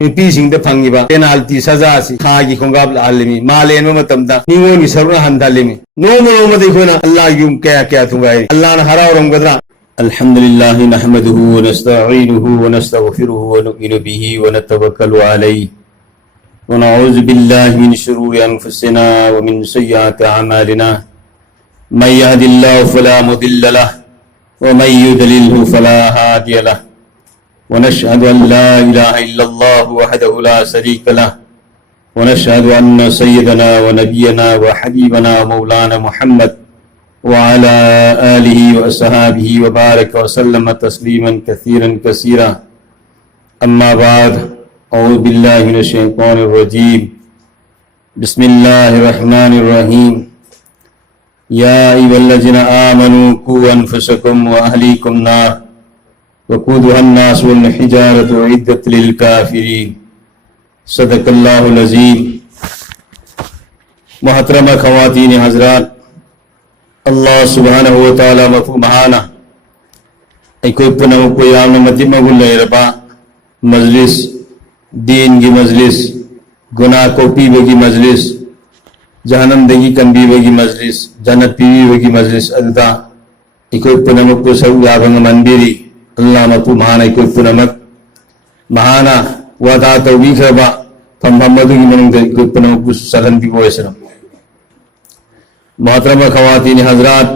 ꯅꯨꯄꯤꯁꯤꯡꯗ ꯐꯪꯉꯤꯕ ꯄꯦꯅꯥꯜꯇꯤ ꯁꯖꯥꯁꯤ ꯊꯥꯒꯤ ꯈꯣꯡꯒꯥꯞ ꯂꯥꯛꯍꯜꯂꯤꯃꯤ ꯃꯥ ꯂꯦꯟꯕ ꯃꯇꯝꯗ ꯅꯤꯉꯣꯟꯒꯤ ꯁꯔꯨꯛꯅ ꯍꯟꯊꯍꯜꯂꯤꯃꯤ ꯅꯣꯡꯃ ꯅꯣꯡꯃꯗ ꯑꯩꯈꯣꯏꯅ ꯑꯜꯂꯥꯍꯒꯤ ꯌꯨꯝ ꯀꯌꯥ ꯀꯌꯥ ꯊꯨꯡꯒꯥꯏꯔꯤ ꯑꯜꯂꯥꯍꯅ ꯍꯔꯥꯎꯔꯝꯒꯗ꯭ꯔꯥ الحمد لله نحمده ونستعينه ونستغفره ونؤمن به ونتوكل عليه ونعوذ بالله من شرور أنفسنا ومن سيئات أعمالنا من يهد الله فلا مضل له ومن يضلله فلا هادي له ونشهد أن لا إله إلا الله وحده لا شريك له ونشهد أن سيدنا ونبينا وحبيبنا ومولانا محمد وعلى آله وأصحابه وبارك وسلم تسليما كثيرا كثيرا أما بعد أعوذ بالله من الشيطان الرجيم بسم الله الرحمن الرحيم يا أيها الذين آمنوا قوا أنفسكم وأهليكم نار وقودها الناس والحجارة أعدت للكافرين صدق الله العظيم محترمة خواتین حضرات Allah subhanahu wa ta'ala mafu mahana aikoi punam ko yamna mati magul leiraba majlis deen gi majlis guna ko pibe gi majlis jahanam degi kan pibe gi majlis jannat pibe gi majlis alda aikoi punam ko sau yabang mandiri Allah mafu mahana aikoi punam mahana wada tawbi khaba pambamadu gi manung aikoi punam ko salan bi boisram मोहतरमा खवातीन हजरात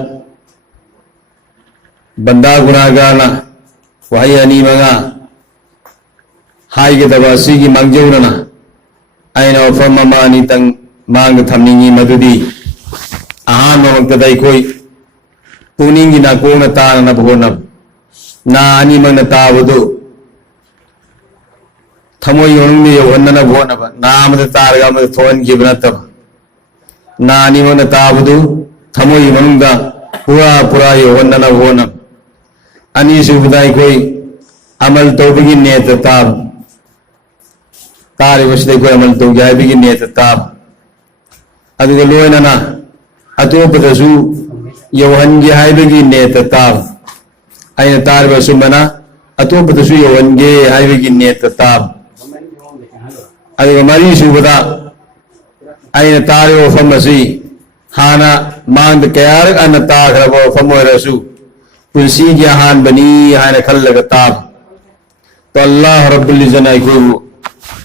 बंदा गुनागाना वही अनी मंगा high के दबासी की मंगजौरना आयना वफम मानी तंग मांग थमनिंगी मदुदी आहान ममक्तदाई कोई पुनिंगी ना कोन तान न भोनब ना अनी मंग तावदो थमो योंग में योहन्न न भोनब नाम द तारगा में फोन की बनतब नानी मन ताबुदु थमोई मनुंगा पूरा पूरा योहन्नना होनम अनि सुबदाई कोई अमल तौबगी नेत ताब तारे वसदे कोई अमल तो गायबगी नेत ताब अदुगे लोयनना अतोपदसु योहन्गे हायबगी नेत ताब अयन तार वसुमना अतोपदसु योहन्गे हायबगी नेत ताब अदुगे मरी सुबदा अयन तारे वफम असी हाना मांग कयारक अन ताखरब वफम ओइरसु पुंसी की हान बनी हान खल्लग ताब तो अल्लाह रब्बुल इज्जत अखोई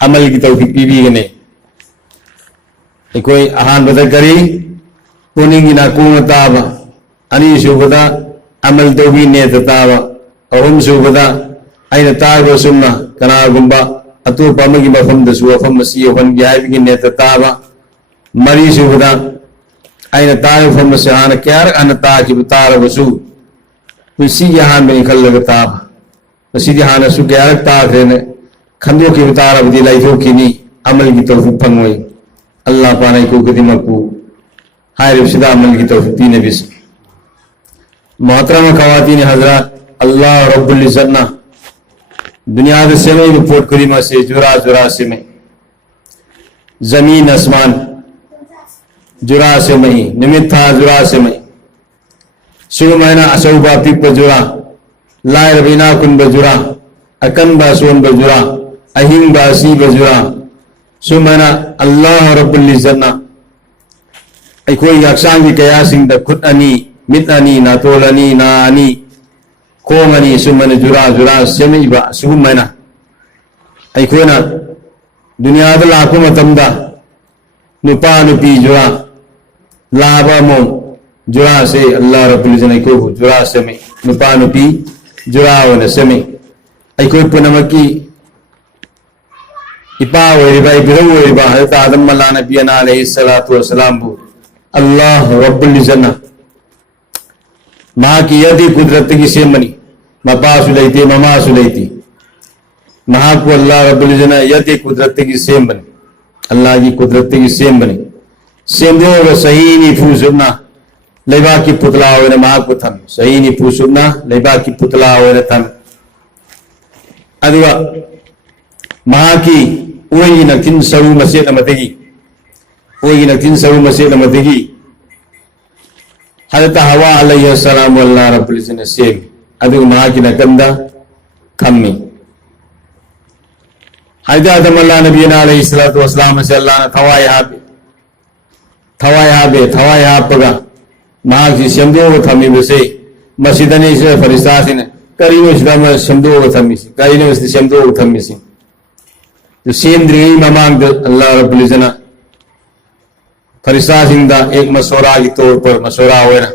अमल की तौफीक पीबीगने अखोई हान बद करी पुनिंगी ना कुन ताब अनि सुबदा अमल तौबी नेत ताब अहुम सुबदा अयन तार वसुमना कनागुंबा अतोप अमगी मफम दसु वफम असी वफन ग्यायबगी नेत ताब मरी सुबदा अयन तार फम से हान क्यार अन ता की तार वसु पुसी के हान में खल्लग ताब पसी के हान सु क्यार ता थे खंदो की तार बदी लाइफो की नी अमल की तौफीक फंगोई अल्लाह पाने को कदिमकु हाय रिश्ता अमल की तौफीक दीने बिस मोहतरम खवातीन हजरात अल्लाह रब्बुल इज्जत ना दुनिया के सेमे रिपोर्ट करीमा से जुरा जुरा से में जमीन आसमान जुरा से मई निमित था जुरा से मई सुगु मैना असौबा पिप जुरा लाय रबीना कुन बजुरा अकन बासोन बजुरा अहिंग बासी बजुरा सुमैना अल्लाह रब्बुल इज्जत ना अखोई हक्सांग की कया सिंह द खुद अनी मित अनी नातोल अनी ना अनी खोंग अनी सुमन जुरा जुरा से मई बा सुगु मैना अखोना दुनिया द लाखों मतमदा नुपा नुपी जुरा लाभा मो जुरा से अल्लाह रब्बुल इज्जत को जुरा से में नुपा नुपी जुरा वन से में अखोई पुनमकी इपा ओरिबा इबिरो ओरिबा हज़रत आदम अल्लाह नबी अलैहि सलातु वसलाम बु अल्लाह रब्बुल इज्जत मां की यदि कुदरत की सेमनी मपा सुलैती ममा सुलैती महा को अल्लाह रब्बुल इज्जत यदि कुदरत की सेम बने अल्लाह की कुदरत की सेम बने सेंदो सही नी फूसुना लेबा की पुतला होने महा को थम सही नी फूसुना लेबा की पुतला होने थम अदुवा महा की वही नकिन सरू मसीह नमतेगी वही नकिन सरू मसीह नमतेगी हज़रत हवा अलैहिस्सलाम अल्लाह रब्बुल इज्जत सेम अदु महा की नकंदा थम्मी Haidah Adam Allah Nabi alayhi salatu wassalam se Allah na thawai hapaga mahak si semdo thami bese masidani se farisa sin kari no sidama semdo thami si kari no semdo thami si to sendri mamang Allah Rabbul Izzana farisa sin da ek maswara ki taur par maswara hoya na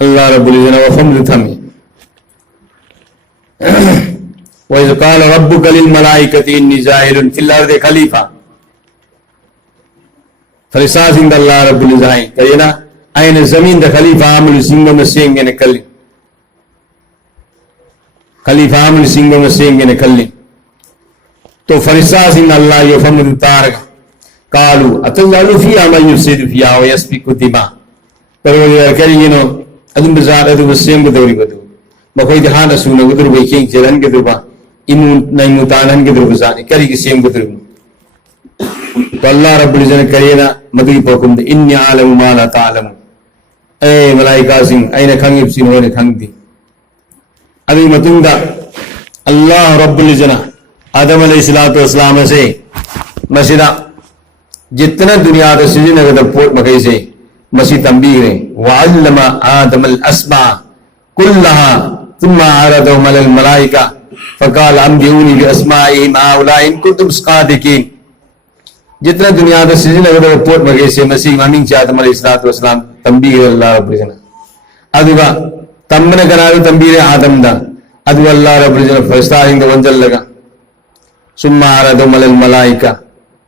Allah Rabbul Izzana wa famdu thami وَإِذْ قَالَ رَبُّكَ لِلْمَلَائِكَةِ إِنِّي جَاعِلٌ فِي الْأَرْضِ خَلِيفَةً फरिसा सिंह अल्लाह रब्बुल इज़्ज़ाइन करेना ion जमीन the खलीफा आमल सिंह में सेंगे ने कल्ली खलीफा आमल सिंह में सेंगे ने कल्ली तो फरिसा सिंह अल्लाह यो फमद तारक कालू अतल्लाहु फी अमल युसिदु फी व यस्फिकु दिमा पर वो यार करिए नो अदुम बजार अदु सेंग दौरी बदु मकोई दहान सुनो गुदुर वे किंग चलन के दुबा इमु नहीं मुतानन के दुबा जाने करी के सेंग गुदुर तो अल्लाह रब्बुल इज़्ज़त करेना मदुई पकुम इन्नी आलमु मा ला तालमु ए मलाइका सिंह आइना खंगिब सिंह होने खंगदी अभी मतुंगा अल्लाह रब्बुल इज़्ज़त आदम अलैहिस्सलातु वस्सलाम से मसीदा जितना दुनिया तो सीजन अगर पोट मकई से मसी तंबीर है वअल्लमा आदम अल अस्मा कुल्लहा थुम्मा अरदहुम अलल मलाइका फकाल अंबिऊनी बि अस्माइहिम हाउलाई इन कुंतुम सादिकीन जितना दुनिया का सीजन अगर पोट मगे से मसीह मामिंग चादम अलैहिस्सलातु वस्सलाम तंबीर अल्लाह रब्बुल इज़्ज़त अदुगा तम्मन करावे तंबीर आदम दा अदु अल्लाह रब्बुल इज़्ज़त फरिश्ता इंद वंजल लगा सुम्मा अरदहुम अलल मलाइका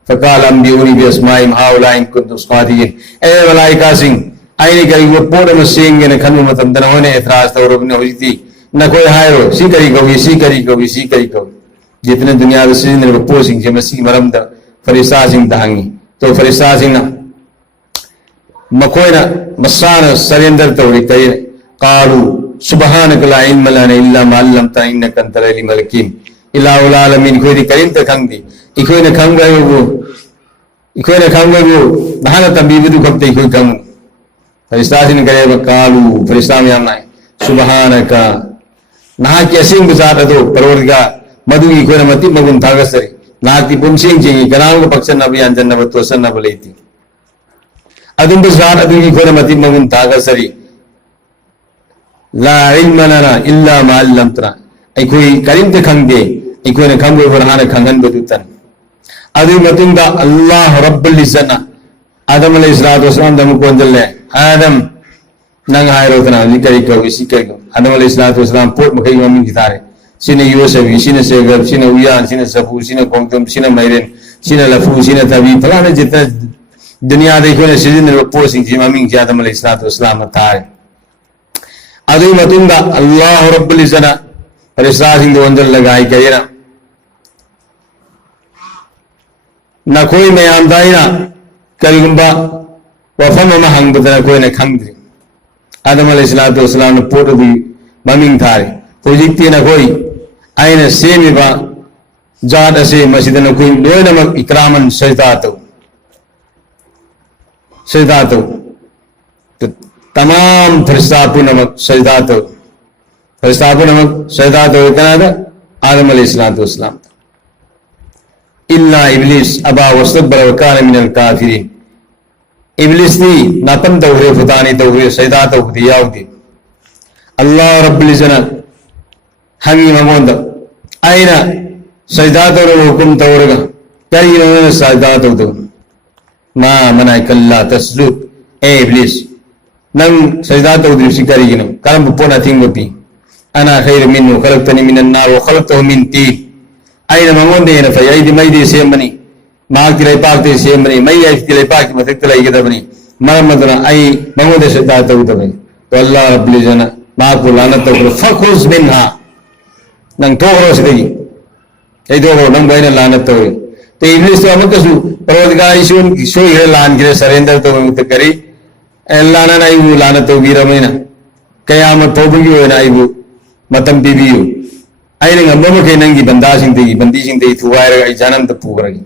फकाल अंबिऊनी बि अस्माइहिम हाउलाई इन कुंतुम सादिकीन ए मलाइका सिंह आइने करी वो पोट में सेंगे ने खनु मतम दन होने इतराज तौर ने होती न कोई हायो सी करी कभी जितने दुनिया का सीजन में पोसिंग जे मसीह मरम दा फरिसा सिंह दहांगी तो फरिसा सिंह मकोयना मसाना सरेंदर तौरी कई कालू सुबहानक ला इल्म लना इल्ला मा अल्लमतना इन्नका अंतल अलीमुल हकीम इलाहुल आलमीन कोई करीम त खंगदी इकोयना खंगबो नहाना तंबीबु खपते कोई खंग फरिसा सिंह करे कालू फरिसा में आना सुबहानका नहा के असिंग गुजार दो परवरदिगार मधु इकोयना मति मगुन थागसरी नाती पुंसिंग चिंगी कनांग पक्षन नबी अंजन नब तोसन नब लेती अदुम बजार अदुगी कोन मति मगुन तागसरी ला इल्म लना इल्ला मा अल्लमतना आई कोई करीम ते खंगे आई कोई ने खंगो फरहान खंगन बदुतन अदु मतुंगा अल्लाह रब्बुल इज़्ज़त आदम अलैहिस्सलातु वस्सलाम दम को अंजल आदम नंग हायरो तना निकरी को इसी के आदम अलैहिस्सलातु वस्सलाम पोट मखई मम्मी गितारे सिने योसेफी सिने सेगब सिने उयान सिने सफू सिने कोंगतम सिने मैरेन सिने लफू सिने तबी फलाने जितना दुनिया देखो ने सीजन में पोसिंग जी मम्मी जी आदम अलैहिस्सलातु वस्सलाम तारे अदु मतुंगा अल्लाह रब्बुल इज़्ज़त फरिश्ता सिंह अंदर लगाई करेना ना कोई मैं आमदाइना करीगुंबा वफम में हंग बदना कोई ने खंगदी आदम अलैहिस्सलातु वस्सलाम ने पोट दी मम्मी थारे प्रोजेक्ट ना कोई आइना सेमिबा जात असे मस्जिद न कोई लोयनमक इकरामन सजदा तो तमाम फरिश्ता नमक सजदा तो कनादा आदम अलैहिस्सलातु वस्सलाम इल्ला इब्लिस अबा वस्तकबर व कान मिनल काफिरीन इब्लिस नी नापन तौरे फुतानी तौरे सजदा तो दियाउदी अल्लाह रब्बुल इज़्ज़त हंगी मंगोंद आइना सजदा तो हुकुम तौरगा कई ने सजदा तो मा मना कल्ला तस्जुद ए इब्लिस नंग सजदा तो दृष्टि करेगी न करम पोना थिंग बपी अना खैर मिन्नु खलक्तनी मिनन नार व खलक्तहु मिन तीन आइना मंगोंदे न फय आई मई सेमनी माग तिलाई पाक ते सेमनी मई आई तिलाई पाक मथक तिलाई गदबनी मरमदना आई मंगोंदे सजदा तो अल्लाह रब्बुल इज़्ज़त माग को लानत तो फखुज मिनहा नंग थोरो सिदगी ए दो नंग बैन लानत तो इब्लिस तो अमकसु परवरदिगार ईशुन शो हिरे लान गिरे सरेंदर तो मुक्त करी एलाना नाई वो लानत तो गिरमैना कयामत तौबगी होना आई वो मतम पीबियु आई नंग अम्बम के नंगी बंदी सिंह ते थुवायरगा आई जानम त पुगरगी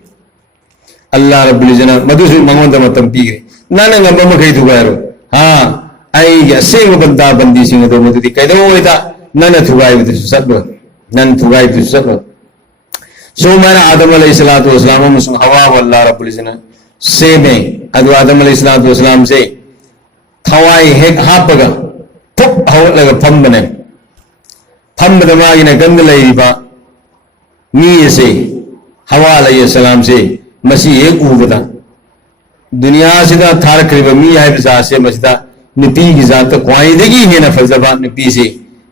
अल्लाह रब्बुल इज़्ज़त मधुसु मंगोंद मतम पीगरे नंग अम्बम के थुवायरो हां आई असेंग बंदी सिंह तो मधुदी कैदो होइता नन थुवाय बिदु सत्व नन थुवाय बिदु सत्व Sumana Adam alayhi salatu wasalam musung hawa wallah rabbul izzina seme adu Adam alayhi salatu wasalam se thawai hek hapaga thup hawlaga phambane phambada magina gandalai ba mi se hawa alayhi salam se masi ek ubada दुनिया सिदा थार करीब मी है बिजा से मस्ता निपी की जात क्वाइदगी है ना फजबा निपी से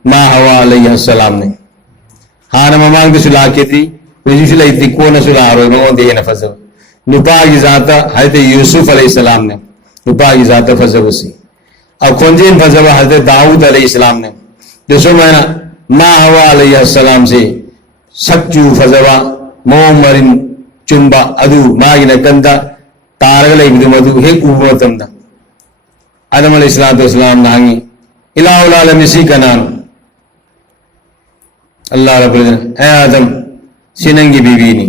मा हवा अलैहि सलाम ने हान ममांग के सुला के थी वजी सुला इतनी को न सुला रो नो दे ना फजब नुपा की जात हजरत यूसुफ अलैहि सलाम ने नुपा की जात फजब से अब खोंजेन फजब हजरत दाऊद अलैहि सलाम ने जो सो मैंने मा हवा अलैहि सलाम से सक्चू फजबा मोमरिन चुंबा अदु मागिना कंदा तारगले मधु हेक उबतमदा आदम अलैहिस्सलातु वस्सलाम नांगी इलाहुल आलमीन सी का नाम अल्लाह रब्बुल इज्जत ए आदम सिनंगी बीवी नी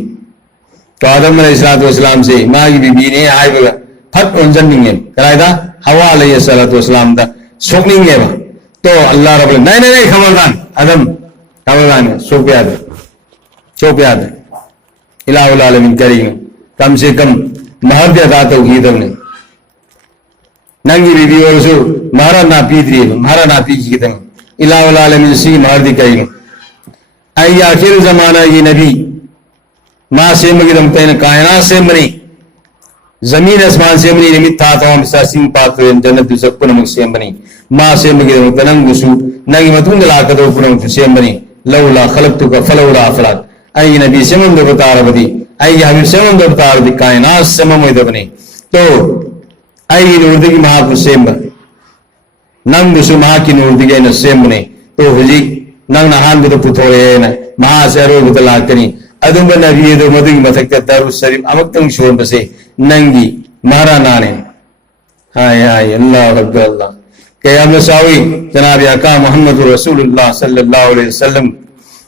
तो आदम अलैहिस्सलातु वस्सलाम से मां की बीवी ने आय बगा फट उनजनिंगे करायदा हवा अलैहिस्सलातु वस्सलाम दा सोकनिंगे बा तो अल्लाह रब्बुल नहीं नहीं नहीं खबरदार आदम खबरदार सोपियाद इलाहुल आलमीन करेंगे कम से कम महर अदा तौहीद ने नंगी बीवी और सो महरा ना पीद्री महरा ना पी की तंग इलाहुल आलमीन सी महर दी करेंगे आई आखिर जमाना ये नबी मां से मगी रमते न कायनात से मनी जमीन आसमान से मनी निमित था तो हम सिंह पात्र जन्नत दुसकुन मुख से मनी मां से मगी रमते नंग गुसु नंगी मतुंग ला कदो पुन से मनी लौला खलक़तु का फलौला अफलाक आई नबी से मन दो बता रबदी आई हमें सेवन दो बता रबदी कायनात से ममय दबने तो आई नूरदी की महापुरुषेम नंग गुसु महा की नूरदी के न सेम ने तो हुजी नंग नहान बुद पुथोरे न महा से रो बुद लाकनी अदुम नबी दो मदुगी मथक दरु शरीफ अमक्तंग शोन बसे नंगी महारा नाने हाय हाय अल्लाह अकबर अल्लाह क़यामत सावी जनाब आका मोहम्मद रसूलुल्लाह सल्लल्लाहु अलैहि वसल्लम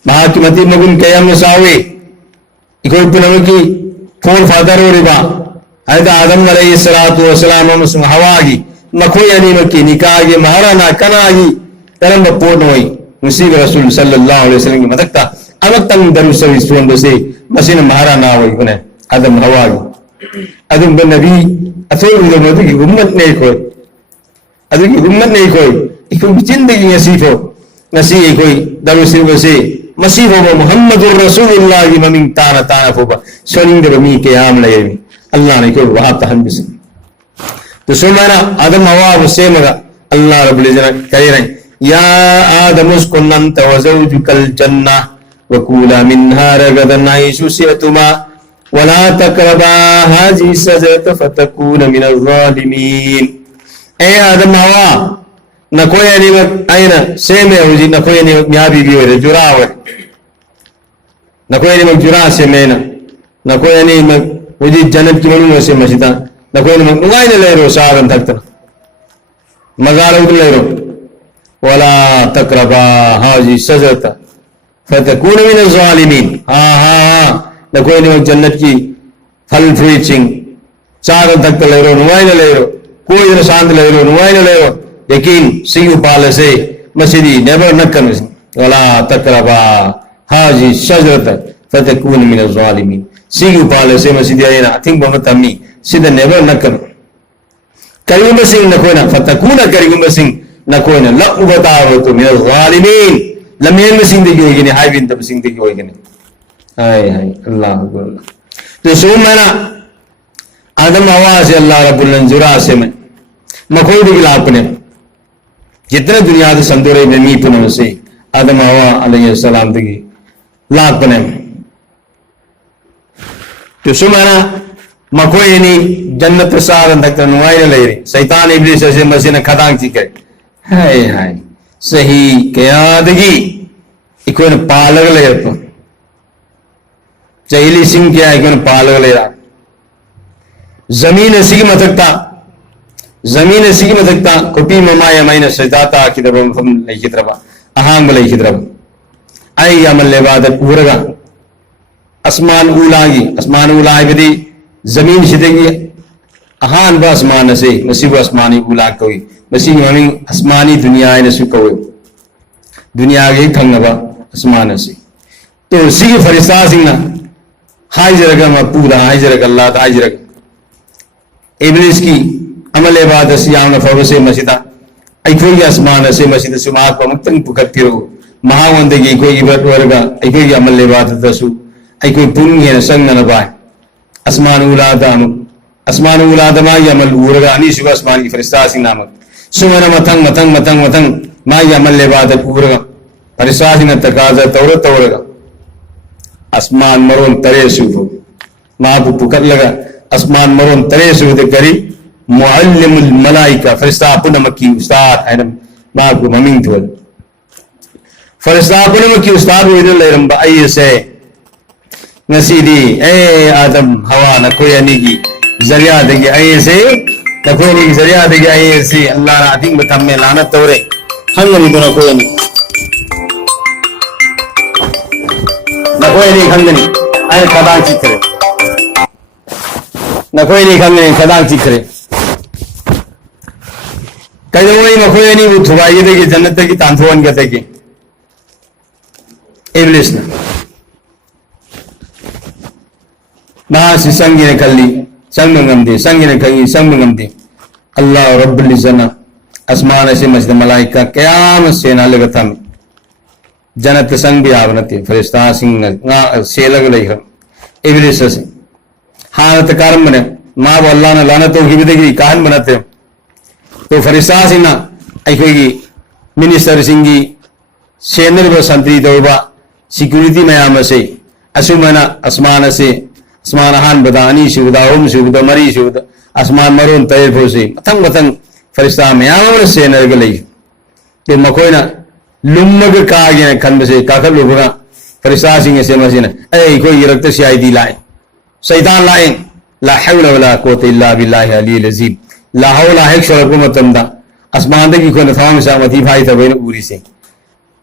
महा की मती मगुन क़यामत सावी इको पुनम की फोर फादर हो रिबा हजरत आदम अलैहि सलातु वसलाम मुसम हवागी मखो यानी मकी निकागी महारा ना कनागी तरम पोट होई मुसीब रसूल सल्लल्लाहु अलैहि वसल्लम की मदकता अमक्तंग दरु शरीफ शोन बसे मसीन महारा ना होई गुने आदम हवागी अदुम बन नबी अथोल मदु की उम्मत ने कोई अदुगी उम्मत ने कोई इको जिंदगी नसीफो नसी कोई दरु शरीफ बसे मसीह हो मोहम्मदुर रसूलुल्लाह की ममिंग ताना ताना फोबा सोनिंग दे मी के आम लगे अल्लाह ने को वहां तहन बिस तो सुमाना आदम हवा से मगा अल्लाह रब्बुल इज्जत कह रहे या आदम उस्कुन अंत व ज़ौजुकल जन्ना व कूला मिन्हा रगदन आइशु सियतुमा वला तक़रबा हाज़ी सजरत फतकून मिनल ज़ालिमीन ए आदम हवा न कोई नहीं आईना से में हो जी न कोई नहीं यहाँ भी हो रहे जुरा हो न कोई नहीं जुरा से में न कोई नहीं वो जी जन्नत की मनुष्य से मस्जिदा न कोई नहीं मुगाई ने ले रो सावन तक मज़ार उधर ले रो वाला तक़रबा हाजी सजरता फतकून मिनल ज़ालिमीन हाँ हाँ हाँ न कोई नहीं जन्नत की फल फ्रूटिंग सावन तक ले रो नुआई ने ले रो कोई न शांत ले रो नुआई ने ले रो यकीन सिंह पाल से मसीदी नेबर नकन वाला तक़रबा हाजी शजरत फतकून मिनल ज़ालिमीन सिंह पाल से मसीदी आयना थिंक बम तमी सिद नेबर नकन करीम सिंह नकोना फतकून करीम सिंह नकोना ला उबतारो तो मिनल ज़ालिमीन लमेन सिंह दी होगी ने हाय बिन तब सिंह दी होगी ने हाय हाय अल्लाह अकबर तो सो मना आदम हवा से अल्लाह रब्बुल जुरा से में मखोई दी लापने जितने दुनिया के संदूरे में मी पुनः से आदम हवा अलैहि सलाम दी लाख बने तो सुमाना मकोई नहीं जन्नत सार तक नुआई ले रही शैतान इब्लीस से मसीन खदांग ची करे हाय हाय सही कयादगी इकोन पालग ले तो जहीली सिंह क्या इकोन पालग ले रहा जमीन सी मथकता जमीन सिगी मदकता कुपी ममाया मैंने सजाता की तरफ हम नहीं की तरफ अहांग बले की तरफ आई अमल लेवादत पूरगा अस्मान उलागी बदी जमीन सिदेगी अहान ब अस्मान से नसीब अस्मानी उला कोई नसीब हमें अस्मानी दुनिया है नसीब कोई दुनिया के थंगबा अस्मान से तो सिगी फरिस्ता सिंह हाइजरगा मपूदा हाइजरगा अल्लाह हाइजरगा इब्लिस की अमल इबादत से यामना फवसे मसीदा अखोई आसमान से मसीद सुमाक पमुक्तंग पुकत्तिरो महावंदगी अखोई इबत वर्गा अखोई अमल इबादत दसु अखोई पुण्य संगन बाय आसमान उलादा मा अमल उरगा अनी सुबह आसमान की फरिश्ता सिंह नामक सुमन मतंग मतंग मतंग मतंग मा अमल इबादत उरगा फरिश्ता सिंह तकाजा तौरगा आसमान मरोन तरे सुबह मा पुकत लगा आसमान मरोन तरे सुबह करी मुअल्लिमुल मलाइका फरिश्ता पुनमकी उस्ताद है मागु ममिंग थोल फरिश्ता पुनमकी उस्ताद होइदो लेरंबा अयसे नसीदी ए आदम हवा न कोई अनिगी जरिया देगी अयसे न कोई नि जरिया देगी अयसे अल्लाह ना अतिंग बतम में लानत तोरे हंगनी तो न कोई हंगनी अय खदांग चिकरे न कोई नि हंगनी खदांग चिकरे कई मखोयनी थुबाई देगी जन्नत की तांथोन गते की इब्लिस ने महासी संगी ने कल्ली संग गमदे संगी ने कही संग गमदे अल्लाह रब्बुल इज्जत आसमान से मस्जिद मलाइका क़यामत से ना लगता में जन्नत संग भी आवनते फरिश्ता सिंह से लग लई इब्लिस से हालत कारम बने मां अल्लाह ने लानत हो की देगी कान बनाते तो फरिश्ता सिंह अखोगी मिनिस्टर सिंह की सेनरब संतरी तौबा सिक्योरिटी मैम से असुमना आसमान से आसमान अहानबदा अनी सुबदा अहम सुबदा मरी सुबदा आसमान मरोन तरेर फोसे मतंग मतंग फरिश्ता मैम सेनरग लई ते मखोइना लुम्मग कागे खनबसे काखलुबगा फरिश्ता सिंह से मसीना ए कोई रक्त से आईदी लाए शैतान लाए ला हौला वला कुव्वता इल्ला बिल्लाहि अलियल अज़ीम ला हौला हेक शरको मतमदा आसमान की कोन थाम सा मती भाई तबेन पूरी से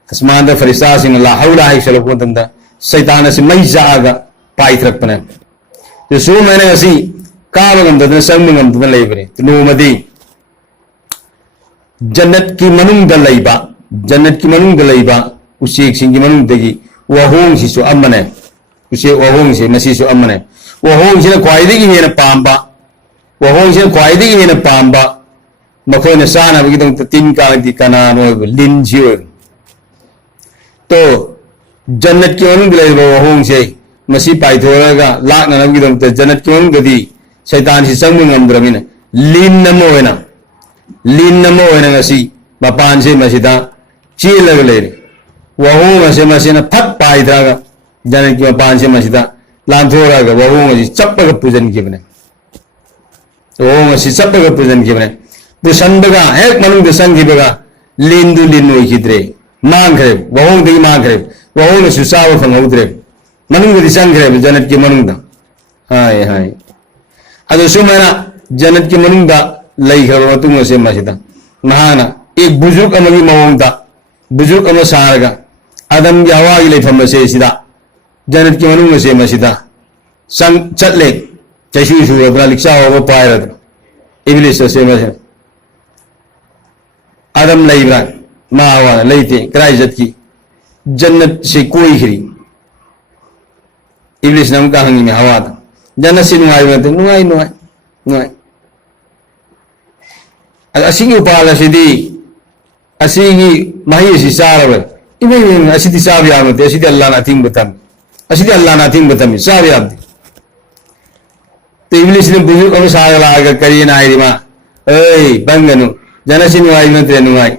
आसमान द फरिश्ता सिंह ला हौला हेक शरको मतमदा शैतान से मई जागा पाई थरक पने तो सो मैंने असी काबगम दन संगम दन लेबरे तो नोमदी जन्नत की मनुंग द लईबा जन्नत की मनुंग द लईबा उशेक सिंह की मनुंग दगी वहोंग सिसु अमने उसे वहोंग से मसीसु अमने वहोंग से क्वाइदगी हेन पांबा वहोंग से क्वाइदगी हेन पांबा मखोइन साना बगिदम तीन कालती कनानो लिन जियो तो जन्नत की मनुंग द लईबा वहोंग से मसी पाइथोरगा लाकना नबगिदम त जन्नत की मनुंग ददी शैतान से संग ngam लिन नमो होना ngasi मपान से मसीदा चीलग ले वहोंग से मसीना फट पाइथरागा जन्नत की मपान से मसीदा लांथोरागा वहोंग से चप्पग पूजन की बने वहोंग से चप्पग पूजन की बने तो संबगा एक मनुंग संगिबगा लिंदु लिन होइखिद्रे मांगरे वहोंग दि मांगरे वहोंग सुसाव फंगौद्रे मनुंग दि संगरे जन्नत की मनुंग हाय हाय अदो सुमना जन्नत की मनुंग लई खरो मतुंग से मसीदा महाना एक बुजुर्ग अमगी मवंगदा बुजुर्ग अम सारगा आदम की हवा की लेफम से सिदा जन्नत की मनुंग से मसीदा संग चटले चैशु सुरबला लिक्षा हो पायरद इब्लिस से मसीदा आदम लईब्रा मा हवा लईते कराई जत की जन्नत से कोई खरी इब्लिस नम का हंगी में हवा जन्नत से नुआई में नुआई नुआई नुआई असिंग उपाल असिदी असिगी माही असी सारब इमे असिदी साब यामते असिदी अल्लाह ना थिंग बतम असिदी अल्लाह ना थिंग बतम साब यामते तो इब्लिस ने बुजुर्ग को सागला आगे करिए ना आईरिमा ए बंगनु जन्नत से नुआई में ते नुआई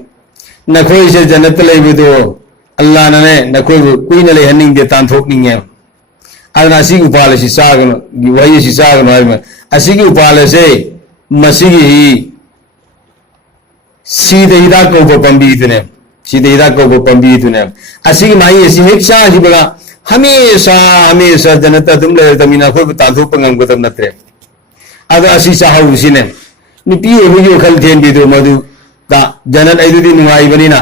नखोई से जन्नत लई बुदो अल्लाह ने नखोई कोई न ले हनिंग दे तान थोकनिंग है अदना असिगी उपाल असी सागनु वही असी सागनु आईरिमा असिगी उपाल से मसीही सीधे हिदा को पंबीतुने सीधे हिदा को पंबीतुने असिगी माई असी हेक शाही बगा हमेशा हमेशा जन्नत तुम ले तमिना को ताथु पंगम को तम नत्रे अद असी चाहू सिने निपी होगी खल थेन बिदो मधु ता जन्नत आइदुदी नुआई बनिना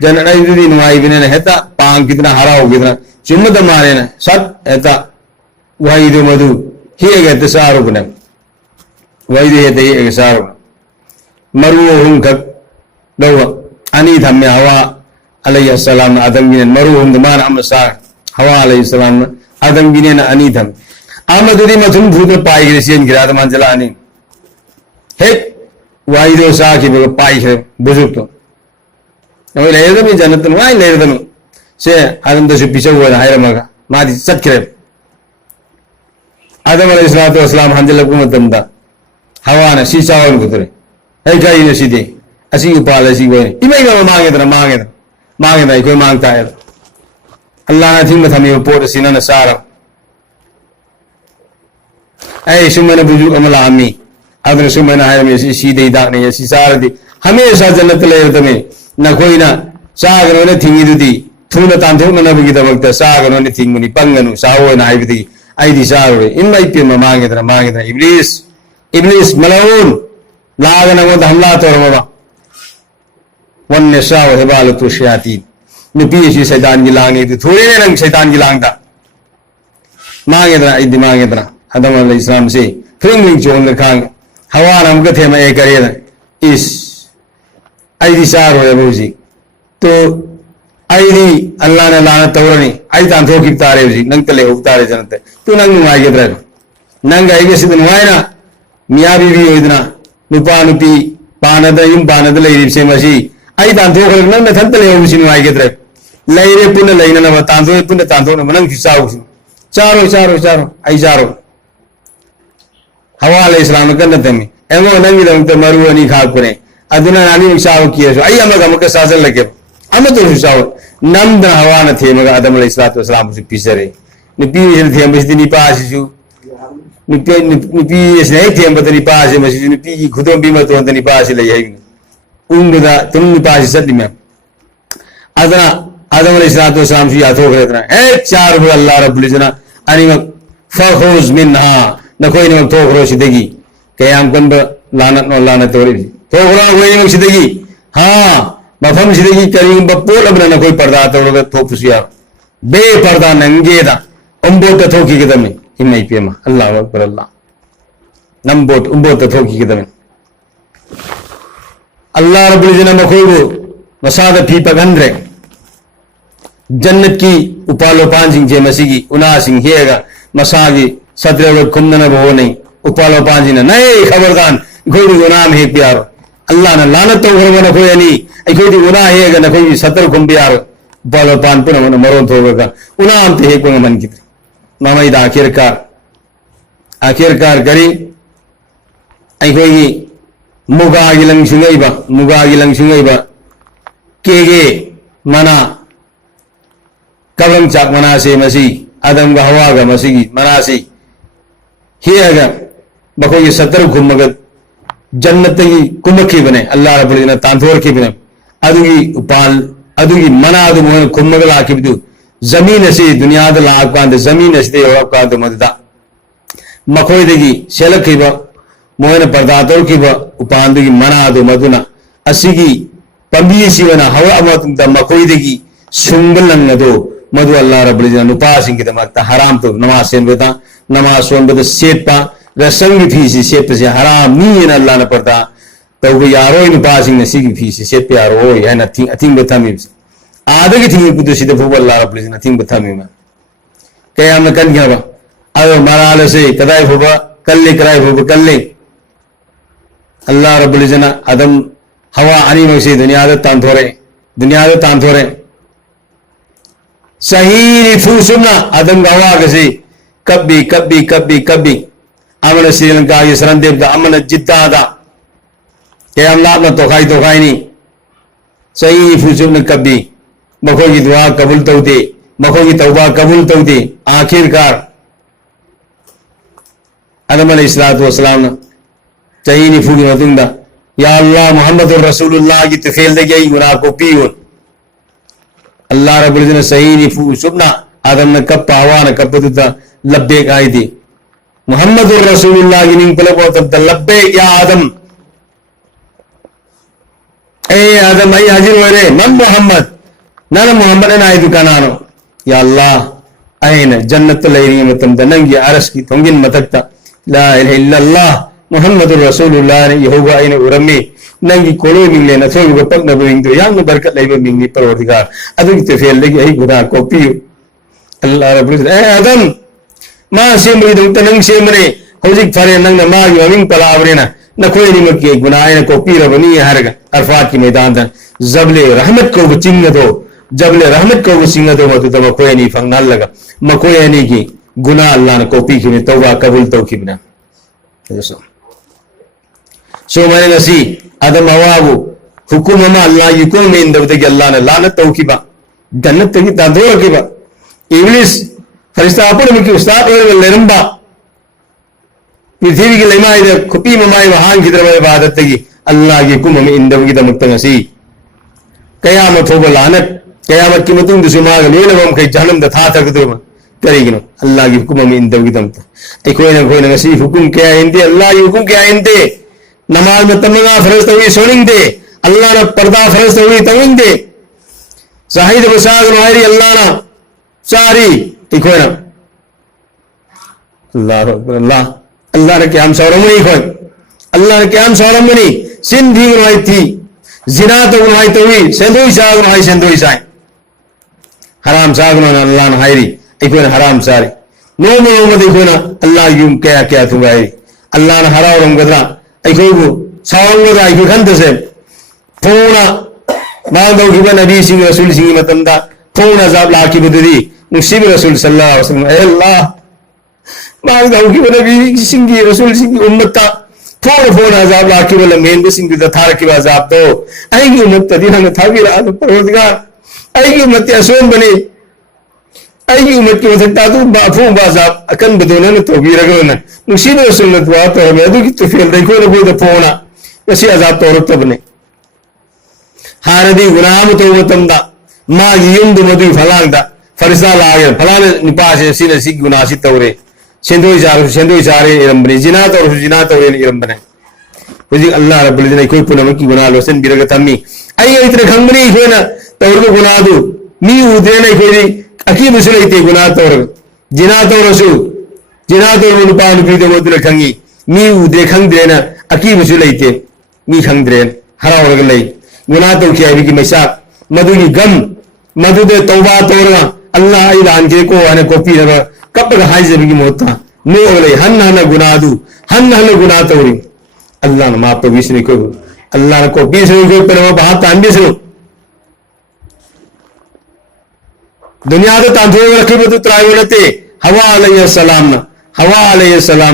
जन्नत आइदुदी नुआई बनिना हेता पांग कितना हरा हो कितना चुम्मत मारे ना सत हेता वही दो मधु ही गते सारो बने वही दे हेते एक सारो मरु हुम खक दवा अनी धम्य हवा अलैहि सलाम आदम बिन मरु हुम दमान अम सा हवा अलैहि सलाम आदम बिन अनी धम Amadudi matum Buddha Pai Grecian Grada Manjalani. Hey, why do Saki Pai Buzuto? Now, later than Jonathan, why later than say, I don't know the picture with Hiramaga, Madi Satkre. Adam Islam Handela Kumatamda. Hawana, she saw him with her. Hey, guy in the city. I see you policy way. You may go among it and among it. Mang I go mang tire. Allah, I think that I'm your port is in a Sarah. Hey, Sumana Buju Amalami. Other Sumana Hamis, she day down here, she saw the Hamisha Janatale to me. Nakoina, Saga on a thing to thee. Tuna Tantona Navigita, the Saga on the thing when he Panganu, Sao and Ivy. I desire in my pim among it and among it. Iblis Malaun Lagana with Hamlato. One Nesa was about to Shati. The Pishi Satan Gilangi, the Turin and Satan Gilanga. Magedra, I demagedra. Adam al Islam say, Fringing John the Kang, Hawanam Gatem a career is I desire Rosi. To ID Alana Lana Torani, I don't talk it Taresi, Nankale of Tarizante. To Nangagadra. Nanga, I guess in Waina, Miyabi Vidna, Nupanupi, Panada, Yumpanada, Lady Semasi. I don't talk none the Tantale of Sinway. Lay Puna Lane of Tanto, Puna Tanto, Mananki South. Charo, I Jaro. Hawala Islam Kanatami. And one of the Maruani Kalpune. I do not know Sao Kias. I am a Gamaka Sazal like I'm a Toshao. None the Hawana Tamaga Adam Islam Islam Pisare. The P is the Ambassador passes you. Nipi is an ATM, but the Nipas is in the P couldn't be much on the Nipas. Unduda, Tunipas is at the map. Adam Islam Samsia Toga. Eh, Char Lara Blizana, Anima Fakos Minha, Nakoino Togro Sidegi, Kayam Gunda, Lana no Lana Tori. Togra William Sidegi. Ha, Mafam Sidegi carrying Bapola Branako Parda over Topusia. Bay Parda Nangeda, Umbota Toki Gidami, in my Pima, Allah for Allah. Numbot Umbota Toki Gidami. Allah Blizana Makogo, Masada Pipa Gandre. Jannat ki upalo panjing je masigi unasing hega masagi sadrewa kumnana bone upalo panjina nae khabardan godi gunam he pyar Allah na lanat to hormana koyani ai godi guna hega na koi satar kum pyar upalo pan puna mana maron thoga unam te he ko man kit mama ida akhirkar gari ai koi muga gilang singaiba kege mana Kalam Chak Manasi Masi, Adam Gahawaga Masigi, Manasi. Here, Bako Satar Kumagat, Jannati Kumakibane, Allah Abulina, Tantor Kibine, Adugi Upal, Adugi Manadu Kumagala Kibu, Zaminasi, Dunya the Lakan, the Zaminas de Oraka the Madda. Makoidegi, Selakiba, Moena Pardator Kiba, Upandigi Manadu Maduna, Asigi, Pambisivana, however, the Makoidegi, Sungalanado. Madu Allah Rabbilina Nupasing the Mata Haram to Namasan Vita, Namason with the Sepa, the Sangi piece is Sepa Haram, me and Allah Naparta, though we are all passing the Sigi piece, Sepia Roy, and a thing with Tamils. Other getting to see the Fuba Rabbilina, nothing but Tamima. Kayam the Kangava, Ado Marala say, Kadai Fuba, Kali Krai Fuba Kali. Allah Rabbilina, Adam Hawa Anima say, Dunyada Tantore. Sahiri Fusuna, Adam Gawagasi, Kabi, Amana Sri Lanka, Yasrandeb, the Amana Jitada, Kayam Lama Tokaini, Sahiri Fusuna Kabi, Makogi Dua Kabul Tauti, Makogi Tauba Kabul Tauti, Akhirkar, Adam alayhi salatu wasalam, Sahiri Fusunatunda, Ya Allah, Muhammadur Rasulullah, get to fail the game, Guna Allah Rabbilina Sahini Fu Subna Adam na Kappa Hawana Kapatuta Labbek Aidi Muhammadur Rasulullah gining palabot of the Labbek Ya Adam Adam ay hajir wale Man Muhammad Nana Muhammad and Aidu Kanano Ya Allah Aina Jannat Layri Matam Danangi Araski Tongin Matakta La ilaha illallah Muhammadur Rasulullah Yehovah Aina Urami Nangi Kolo Mingle na Thong Pag na Bing to Yang Barkat Labor Mingi Parodigar Adu to feel like a good copy Allah Adam मा सेमबगीदमक्ता नंग सेमबने हौजिक फरे नंगना मागी ममिंग पलाबरेना नखोयनी मक्की गुनायना कोपीरबनी हारगा अरफात की मैदान दा जबले रहमत को चिंगदो जबले रहमत को सिंगदो मदुदा मखोयनी फंगनाल लगा मखोयनी की गुना अल्लाह ने कोपी की में तौबा कबूल तौकीबना सो मैंने नसी आदम हवाबू हुकुम मा अल्लाह युकुम में इंदवदगी अल्लाह ने लानत तौकीबा जन्नत की तादो रकीबा इब्लिस फरिश्ता अपुर में की उस्ताद और लेरंबा पृथ्वी की लेमाई दे खुपी ममाई वहां की तरफ इबादत की अल्लाह की हुकुम में इंदवगी द मुक्तनसी कयामत हो लानत कयामत की मतुंग दुसुमाग लेलवम कई जहन्नम द था तक दो करेगी ना अल्लाह की हुकुम में इंदवगी दम ए कोई ना नसी हुकुम क्या इंदे अल्लाह की हुकुम क्या इंदे नमाज में तमन्ना फरज तवी सोनिंग दे अल्लाह ने पर्दा फरज तवी तविंग दे साहिद बसाग नायरी अल्लाह ना सारी कोई ना अल्लाह अल्लाह अल्लाह ने क्या हम सौरमनी खोई अल्लाह ने क्या हम सौरमनी सिंधी गुनाई थी जिना तो गुनाई तो हुई सेंदुई साग गुनाई सेंदुई साई हराम साग गुना अल्लाह ने हायरी एक हराम सारी नो मोहम्मद एक अल्लाह यूं क्या क्या तू गायरी अल्लाह ने हरा और गदरा एक सावंगदा एक खंत से पूना मांगो की नबी सिंह रसूल सिंह मतंदा पूना जाब लाकी बुदरी मुसीब रसूल सल्लल्लाहु अलैहि वसल्लम ए अल्लाह मांगो की नबी सिंह रसूल सिंह उम्मत का फोन अजाब लाकी वाला मेन सिंह द थार की अजाब दो आएगी उम्मत तदीना में था भी रात परवरदिगार आएगी उम्मत असोन बने आएगी उम्मत की वसकता तो बाफू बाजाब अकन बदोना ने तो भी रगोना मुसीब रसूल ने दुआ तो मैं दो की तो फेल देखो ना कोई तो फोना ऐसी अजाब तो रखता बने हारदी गुनाम तो वतंदा माँ युंद मधु फलांगदा फरिश्ता लागे फलाने निपासे सीने सी गुनासी तवरे सेंदुई सारे इरंबने जिना तो इरंबने मुझे अल्लाह रब्बुल इज़्ज़त कोई पुनः की गुनाह लोसन बिरग तम्मी आई इतने खंगनी कोई ना तौर को गुनाह दो मी उधरे नहीं कोई अकीब उसे लेते गुनाह तौर जिना तो नुपान पीते वो तुले खंगी मी उधरे खंग देना अकीब उसे लेते मी खंग देन हरा और गले गुनाह तो क्या है कि मैसा मधु की गम मधु दे तौबा तौरना अल्लाह इलान के को आने को पी रहा कब तक हाई जबी मोता नो अगले हन्ना गुनाह दू हन्ना गुनाह तौरी अल्लाह ने माफ तो बीस नहीं को अल्लाह ने को बीस नहीं को पर वो बात तांबी से दुनिया तो तांधो रखे बतु त्राई वनते हवा अलैहिस्सलाम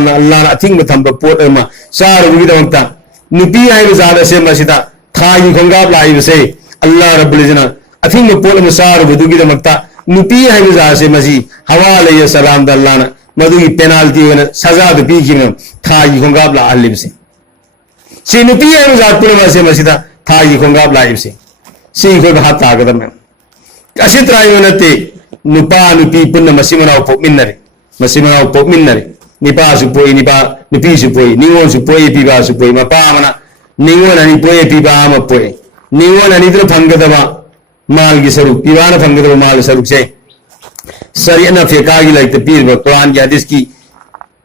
ना अल्लाह ने अथिंग में थंब पोट में सार विविध वक्ता नुपी है ज़्यादा से मसीदा थाई खंगाब लाई से अल्लाह रब्बुल इज़्ज़त अथिंग में पोट में सार विदुगी दमक्ता नुपी है ज़्यादा से मसी हवा अलैहिस्सलाम द अल्लाह ने मधु की पेनाल्टी वन सजा तो पी की में थाई खंगाब ला अलिब से सी नुपी है ज़्यादा पुनः से मसीदा थाई खंगाब लाइब से सी कोई बात ताकत में असी त्राई वनते नुपा नुपी पुनः मसीमनाव पोमिन्नरे निपा सुपोई निपा नुपी सुपोई निंगोन सुपोई पीबा सुपोई मपा मना निंगोन अनि पोए पीबा आम पोए निंगोन अनि तो फंगदवा माल की सरुक पीवान फंगदवा माल सरुक से सरियना फेकागी लाइते पीर कुरान की हदीस की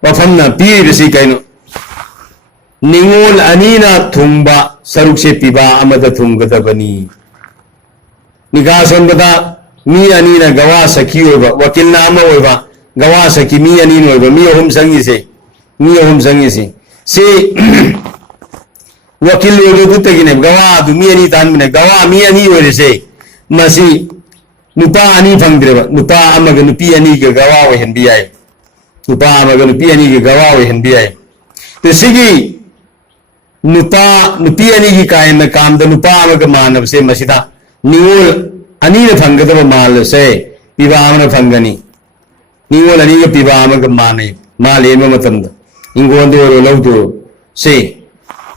वफमना पीर सी कहनो निंगोन अनीना थुंबा सरुक से पीबा अमद थुंगदबनी निकाह संबदा मी अनीना गवा सखी होगा वकील नाम होगा गवा सखी मी अनीन होगा मी हम संगी से वकील होगा गुत्तगी ने गवा दु मी अनी तान में गवा मी अनी होरे से मसी नुपा अनी फंगद्रेबा नुपा अमग नुपी अनी के गवा हो हंबी आए नुपा अमग नुपी अनी के गवा हो हंबी आए तो सिगी नुपा नुपी अनी की कायम में काम द नुपा अमग मानव से मसीदा निवोल अनी ने फंगदब माल से पिबाम ने फंगनी निवोल अनी के पिबाम के माने माल एम मतंद इंगोंदे और लवदो से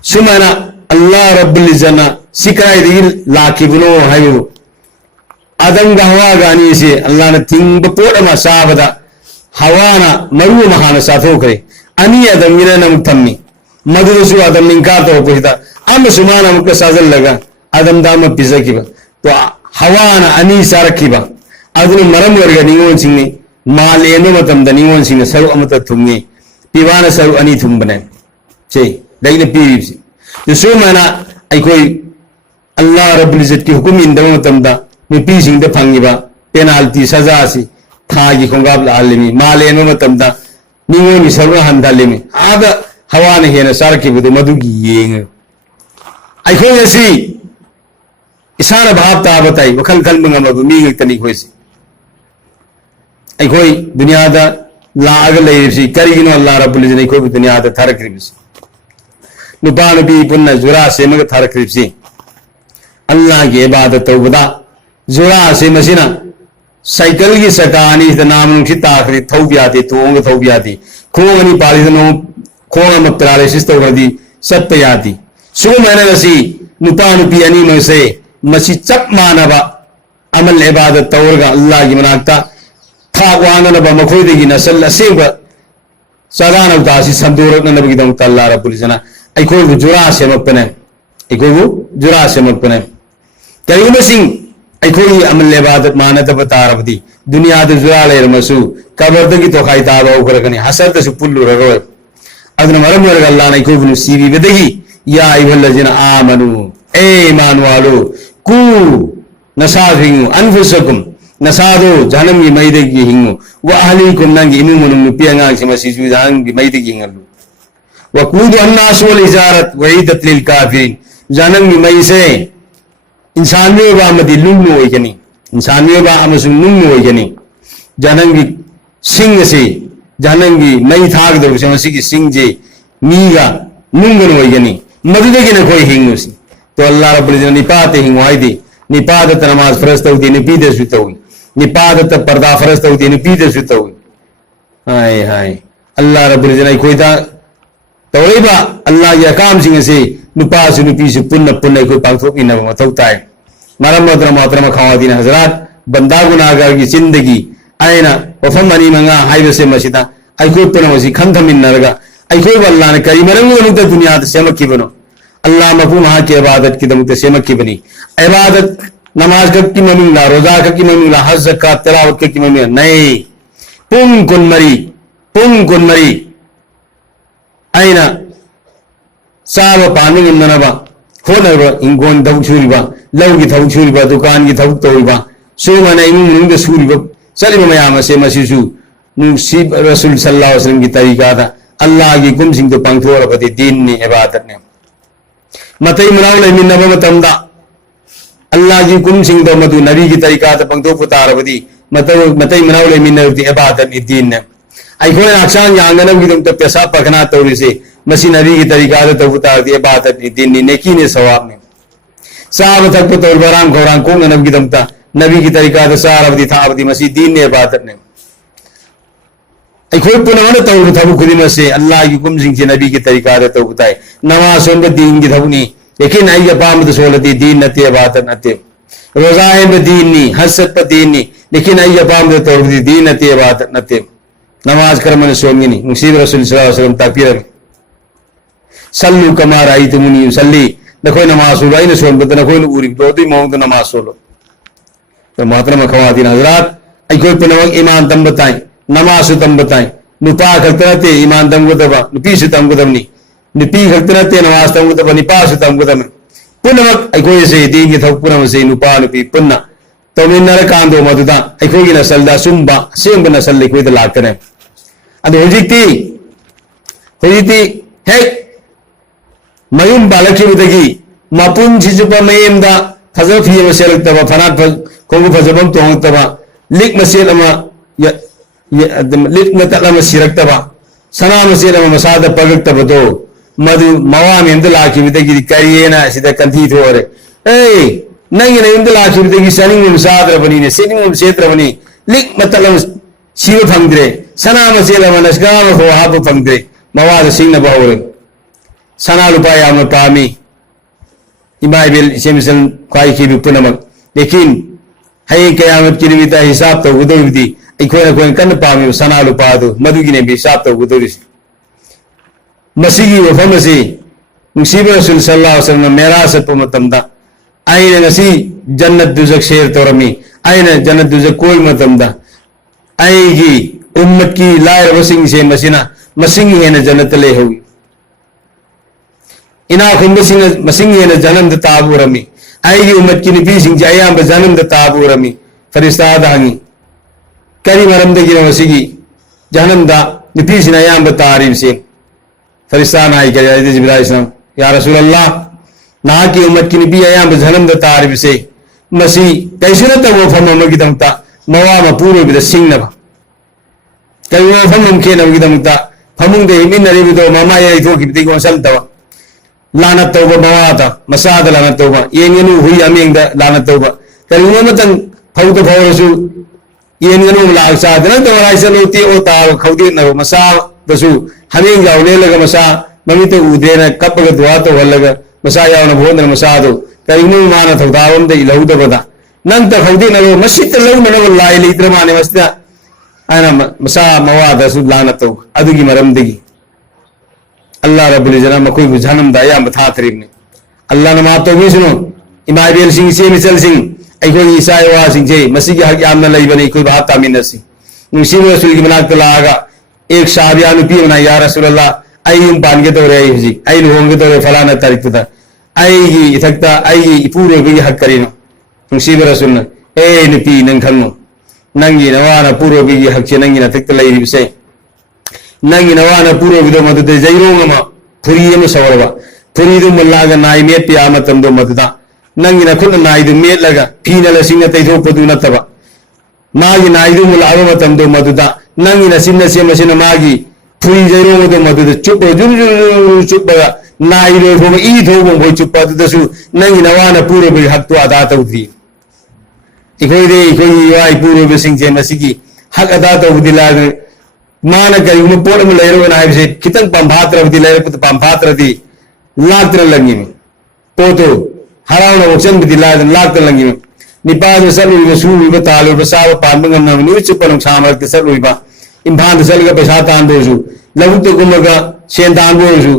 सुमना अल्लाह रब्बुल इज़्ज़त सिकाय दिल लाकिबनो हायो आदम हवा गानी से अल्लाह ने थिंग पोट मा साबदा हवाना मरु महान साथो करे अनी आदम ने नम थम्मी मधुसु आदम निंका तो कोहिदा अम सुमाना मुक साजल लगा आदम दाम पिज़ा की तो हवाना अनी सारखीबा अदनु मरम वर्ग निंगोन सिंह माल एनो मतम द निंगोन सिंह सरु अमत थुंगे पिवाना सरु अनी थुंबने से दैने पीरिसी जो सुमाना आई कोई अल्लाह रब्बुल इज़्ज़त की हुकुम इंदम मतम दा नुपीसिंग द फंगिबा पेनाल्टी सजा सी थागी खोंगाब आलमी माल एनो मतम दा निंगोनी सर्व हंधालेमी आदा हवाने हेना सारखिबदु मधुगी येंग अखोई असी इसाना भाव ताब ताई वखल खल मंगमबु मी गतनी खोइसी अखोई दुनिया दा लाग लेरिसी करिगिनो अल्लाह रब्बुल इज्जत अखोई दुनिया दा थरक्रिबिसी नुपा नुपी पुन्ना जुरा सेमग थरक्रिबिसी अल्लाह की इबादत तौबदा जुरा से मसीना साइकिल की सकानी नाम नुखी ताखरी थौबियाती तोंग थौबियाती खोंगनी पालिदनो खोंग मत्रालेसिस तौरदी सत्पयाती सो मैंने नसी नुपा नुपी अनी मसे मसी चप मानबा अमल इबादत तौरगा अल्लाह की मनाक्ता थाक वाननबा मखोइदगी नसल असेब सदानवतासी संदोरकनबगी दम अल्लाह रब्बुल इज्जत अखोइबु जुरा सेमकपने अखोइबु जुरा सेमकपने करीम सिंह अखोई अमल इबादत मानदब तारबदी दुनिया द जुरा लेरमसु कबरदगी तो खाइताब औखरगनी हसरदसु पुल्लुरगोय अदन मरम वरग अल्लाह ने अखोइबु सीबी वेदगी या अय्युहल्लज़ीना आमनु ए ईमान वालो कु नसाहिंगु अनफुसकुम नसादो जहन्नम की मैदगी हिंगु व अहलीकुम नंगी इमु मनु नुपियांगा सिमसिजु जहन्नम की मैदगी हिंगलु व कूद अन्नास वल इजारत वईदत लिल काफिरिन जहन्नम की मई से इंसान में बामदी लुंग होइगनी इंसान में बा अमसुंग लुंग होइगनी जहन्नम की सिंग से जहन्नम की मई थाग दो से मसी की सिंग जे मीगा लुंगन होइगनी मदुदगी न कोई हिंगुसी तो अल्लाह रब्बुल इज्जत निपाते हिंगवाइदी निपादत नमाज फरज तौदी निपीदे सुतौई निपादत पर्दा फरज तौदी निपीदे सुतौई हाय हाय अल्लाह रब्बुल इज्जत कोई ता तौरेबा अल्लाह के अकाम सिंग से नुपासु नुपीसु पुन्ना पुन्ना कोई पांगथोक इनब मथौ ताय मरम मोहतरम खवादीन हजरात बंदा गुनाहगार की जिंदगी आयना वफम मनी मंगा हाइबसे मसिदा अखोई पुन्ना मसि खंथमिन्नरगा अखोई अल्लाह ने कई मरंगुनुत दुनिया सेमकिबनो अल्लाह मफू वहां की इबादत की दमुत सेमकिबनी इबादत नमाज की ममिंगला रोजा की ममिंगला हज ज़कात तिलावत की ममिंगला नहीं पुंग कुनमरी आयना साब पानिंग इननबा होनबा इंगोन दव छुरिबा लव की थव छुरिबा दुकान की थव तोइबा सोमना इमुंग द छुरिबा सलिम मयाम से मसिसु नुसीब रसूल सल्लल्लाहु अलैहि वसल्लम की तरीका था अल्लाह की कुम सिंह तो पंक्तोरबदी दीन ने इबादत ने मतई मनाव लेमिनबा मतमदा अल्लाह की कुम सिंह तो मधु नबी की तरीका था पंक्तो पुतारबदी मतई मनाव लेमिनबदी इबादत ने दीन ने अखोई आक्षान यांगनब की तुम तो पैसा पखना तौरी मसी नबी की तरीका तो उतार दिए बात दिन नेकी ने सवाब में साहब तक तो बराम घोराम को नबी की दमता नबी की तरीका तो सार अवधि था अवधि मसी दीन ने बात ने अखोई पुनः तौर था खुदी में से अल्लाह की कुम सिंह से नबी की तरीका तो बताए नमाज सोम दीन की थवनी लेकिन आई अपाम तो सोलती दीन नते बात नते रोजाए में दीन नी हसत पर दीन नी लेकिन आई अपाम तो तौर दीन नते बात नते नमाज कर मन सोंगी नी मुसीब रसूल सल्लल्लाहु अलैहि वसल्लम ताकीर सल्लु कमा राइतमुनी युसल्ली नखोई नमाज सोलो इन सोन बत नखोई उरी दो दी मोंग तो नमाज सोलो तो मोहतरम खवातीन हजरात अखोई पुनवक ईमान दम बताएं नमाज तम बताएं नुपा खतरते ईमान दम गदबा नुपी से तम गदमनी नुपी खतरते नमाज तम गदबा निपा से तम गदम पुनवक अखोई से दीन की थप पुनव से नुपा नुपी पुन्ना तो मिनर कांदो मदुदा अखोई की नसल दा सुंबा सेंब नसल लिखोई द लाकने अद होजिती है मयूम बालकी मपुन चुप मयम फजब फीब सेलक्तब फनाट खोंगु फजबम तोंगतब लिक मसेल लिक मतल सिरक्तब सना मसेल मसाद पगक्तबदो मधु मवामेंद लाखिबदगी करियेना सिदा कंथी थोरे ए नंगी नयंद लाखिबदगी सनिंग साद्रबनी ने सिनिंग सेत्रबनी लिक मतल शिव फंगद्रे सना मसेल मनस्गाम हो हाप फंगद्रे मवाद सिंह बहौरे सना लुपा याम पामी इमाइबिल सेमिसल ख्वाई की पुनमक लेकिन है कयामत की निमित्त हिसाब तो उदोदी अखोन अखोन कन पामी सना लुपा दो मधुगी ने भी हिसाब तो उदोरी मसीगी वफम से मुसीब रसूल सल्लल्लाहु अलैहि वसल्लम मेराज सत्व मतमदा आइने नसी जन्नत दुजक शेर तोरमी आइने जन्नत दुजक कोई मतमदा आएगी उम्मत की लायर वसिंग से मसीना मसिंग है न जन्नत ले हुई इना मसिंग जन्म ताबूरमी आएगी उम्मत की निपी सिंह अयाब जन्म ताबूरमी फरिस्ताद हंगी करी मरमदगी मसीगी जन्म ꯅꯨꯄꯤꯁꯤꯅ ꯑꯌꯥꯝꯕ ꯇꯥꯔꯤꯕꯁꯤ ꯐꯔꯤꯁꯇꯥꯅ ꯍꯥꯏ ꯀꯔꯤ ꯍꯥꯏꯗꯤ ꯖꯤꯕ꯭ꯔꯥꯏꯜ ꯏꯁꯂꯥꯝ ꯌꯥ ꯔꯁꯨꯂꯜlah ꯅꯍꯥꯛꯀꯤ ꯎꯝꯃꯠꯀꯤ ꯅꯨꯄꯤ ꯑꯌꯥꯝꯕ ꯖꯍꯟꯅꯝꯗ ꯇꯥꯔꯤꯕꯁꯦ ꯃꯁꯤ ꯀꯩꯁꯨ ꯅꯠꯇꯕ ꯋꯥꯐꯝ ꯑꯃꯒꯤꯗꯃꯛꯇ ꯃꯋꯥ ꯃꯄꯨꯔꯣꯏꯕꯗ ꯁꯤꯡꯅꯕ ꯀꯔꯤꯒꯨꯝꯕ ꯋꯥꯐꯝ ꯑꯃ ꯈꯦꯠꯅꯕꯒꯤꯗꯃꯛꯇ ꯐꯃꯨꯡꯗ ꯍꯤꯞꯃꯤꯟꯅꯔꯤꯕꯗꯣ ꯃꯃꯥ ꯌꯩꯊꯣꯛꯈꯤꯕꯗꯒꯤ ꯑꯣꯟꯁꯜꯂꯛꯇꯕ ꯂꯥꯟꯅ ꯇꯧꯕ ꯃꯋꯥꯗ ꯃꯆꯥꯗ ꯂꯥꯟꯅ ꯇꯧꯕ ꯌꯦꯟ ꯉꯥꯅꯨ ꯍꯨꯏ ꯑꯃꯦꯡꯗ ꯂꯥꯟꯅ ꯇꯧꯕ ꯀꯔꯤꯒꯨꯝꯕ ꯑꯃꯇꯪ ꯐꯧꯗ ꯐꯧꯔꯁꯨ ꯌꯦꯟ ꯉꯥꯅꯨ ꯂꯥꯛ ꯆꯥꯗꯅ ꯇꯧꯔꯥꯏ ꯆꯠꯂꯨ ꯇꯦꯛꯑꯣ ꯇꯥꯕ ꯈꯧꯗꯦꯛꯅꯕ ꯃꯆꯥꯗꯁꯨ ꯍꯃꯦꯡ ꯌꯥꯎ ꯂꯦꯜꯂꯒ ꯃꯆꯥ ꯃꯃꯤꯠꯇ ꯎꯗꯦꯅ ꯀꯞꯄꯒ ꯗꯨꯋꯥ ꯇꯧꯍꯜꯂꯒ ꯃꯆꯥ ꯌꯥꯎꯅꯕ ꯍꯣꯠꯅꯔ ꯃꯆꯥꯗꯨ ꯀꯔꯤꯒꯨꯝꯕ ꯃꯥꯅ ꯊꯧꯗꯥꯕ ꯑꯃꯗ ꯏꯜꯍꯧꯗꯕꯗ ꯅꯪꯇ ꯈꯧꯗꯦꯛꯅꯕ ꯃꯁꯤꯇ ꯂꯧꯅꯅꯕ ꯂꯥꯏ ꯂꯩꯇ꯭ꯔ ꯃꯥꯅꯦ ꯃꯁꯤꯗ ꯑꯩꯅ ꯃꯆꯥ ꯃꯋꯥꯗꯁꯨ ꯂꯥꯟꯅ ꯇꯧ ꯑꯗꯨꯒꯤ ꯃꯔꯝꯗꯒꯤ Allah Rabbul Izzat makoy jahannam da ayam thathribni Allah na maaf tawbisunu imaibel sing se misal sing aigoi isai wa sing je masigi hak yamna leibani koi baat taminasi nusi rasul ki manak laga ek sahabiya nupi bana ya rasulullah ayum ban ge tore ai ji ai luhong ge tore falana tarik tuda ai gi ithakta ai gi ipure ge hak karino nusi rasulna e nupi nang khanno nangi nawana puro ge hak che nangi na takta leiri se nangi nawana puro video madude jairong ma puri ma sawarba puri du mullaga nai met pi amatam do maduda nangi na khun nai du met laga phina la singa tai tho padu na taba magi nai du mullaga matam do maduda nangi na sinna se masina magi puri jairong do maduda chupa juru chupa nai do tho i tho bo bo chupa du su nangi nawana puro bi hak to ada tawdi ikoi de ikoi wai puro bi sing je masigi hak ada tawdi la माना करीगुम pot में लेरो ना है कितन पंभात्र वदी लेरो कुत पंभात्र दी लात्र लंगी में पोतो हराव ना वचन भी दिला लात्र लंगी में निपाद सलु में सु भी तालो बसाव पांबंग ना नु चिपन सामर के सलु बा इंभान सल का पैसा तान दो सु लघु तो गुम का सेन तान दो सु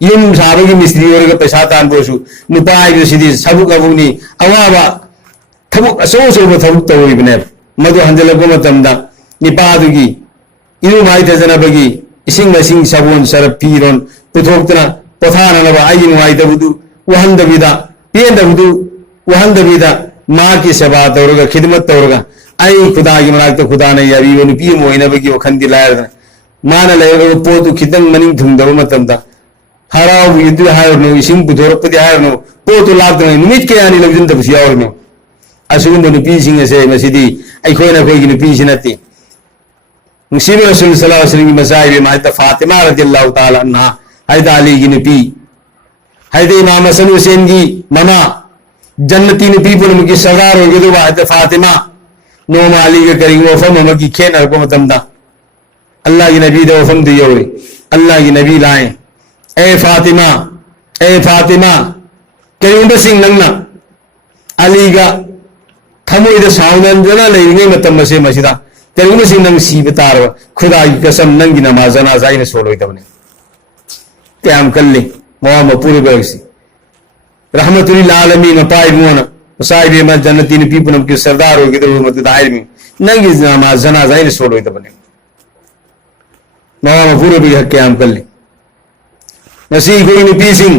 युम साबे की मिस्त्री और का पैसा तान दो सु निपाय जो सीधी सबु का बुनी अवाबा थबु असो सो थबु तो इबने मधु हंजल को मतमदा निपाद की इनु माई तजनबगी इसिंग मसिंग सबोन सरप पीरोन पुथोक्तना पथाननबा आइनु माई तबुदु वहंदबिदा पेंदबुदु वहंदबिदा मां की सेवा तौरगा खिदमत तौरगा आई खुदा की मनाक खुदा ने याबी वनु पी मोइनबगी वखंदी लायरदा माना लेरो पोतु खिदंग मनिंग धुंदब मतमदा हराव युद्ध हायरनो इसिंग पुथोरपदि हायरनो पोतु लादन निमित के यानी लबजिन तबसि यावरनो असुगुम नुपी सिंग से मसिदी आइखोयना खोयगी नुपी सिनति मुसीब रसूल सल्लल्लाहु अलैहि वसल्लम की मसाइब में फातिमा रज़ियल्लाहु ताला अन्हा हैदा अली की नबी हैदा इमाम हसन हुसैन की ममा जन्नती नबी पुन मुकी सरदार हो गए तो हैदा फातिमा नोम अली के करीम वफम मकी खेन को मतमदा अल्लाह की नबी दे वफम दिए हुए अल्लाह की नबी लाए ए फातिमा करीम सिंह नंगना अली का थमोइद साउनन जना लेने मतम से मसिदा करीम सिंह नंग सीब तार खुदा की कसम नंगी नमाज जनाजा इन सोलोई तबने क्याम कल्ले मवा मपूरे बरसी रहमतुल आलमीन पाई मोना साहिब में जन्नती ने पीपन के सरदार हो गए तो मत दायर में नंगी नमाज जनाजा इन सोलोई तबने मवा मपूरे भी क्याम कल्ले नसी कोई ने पी सिंह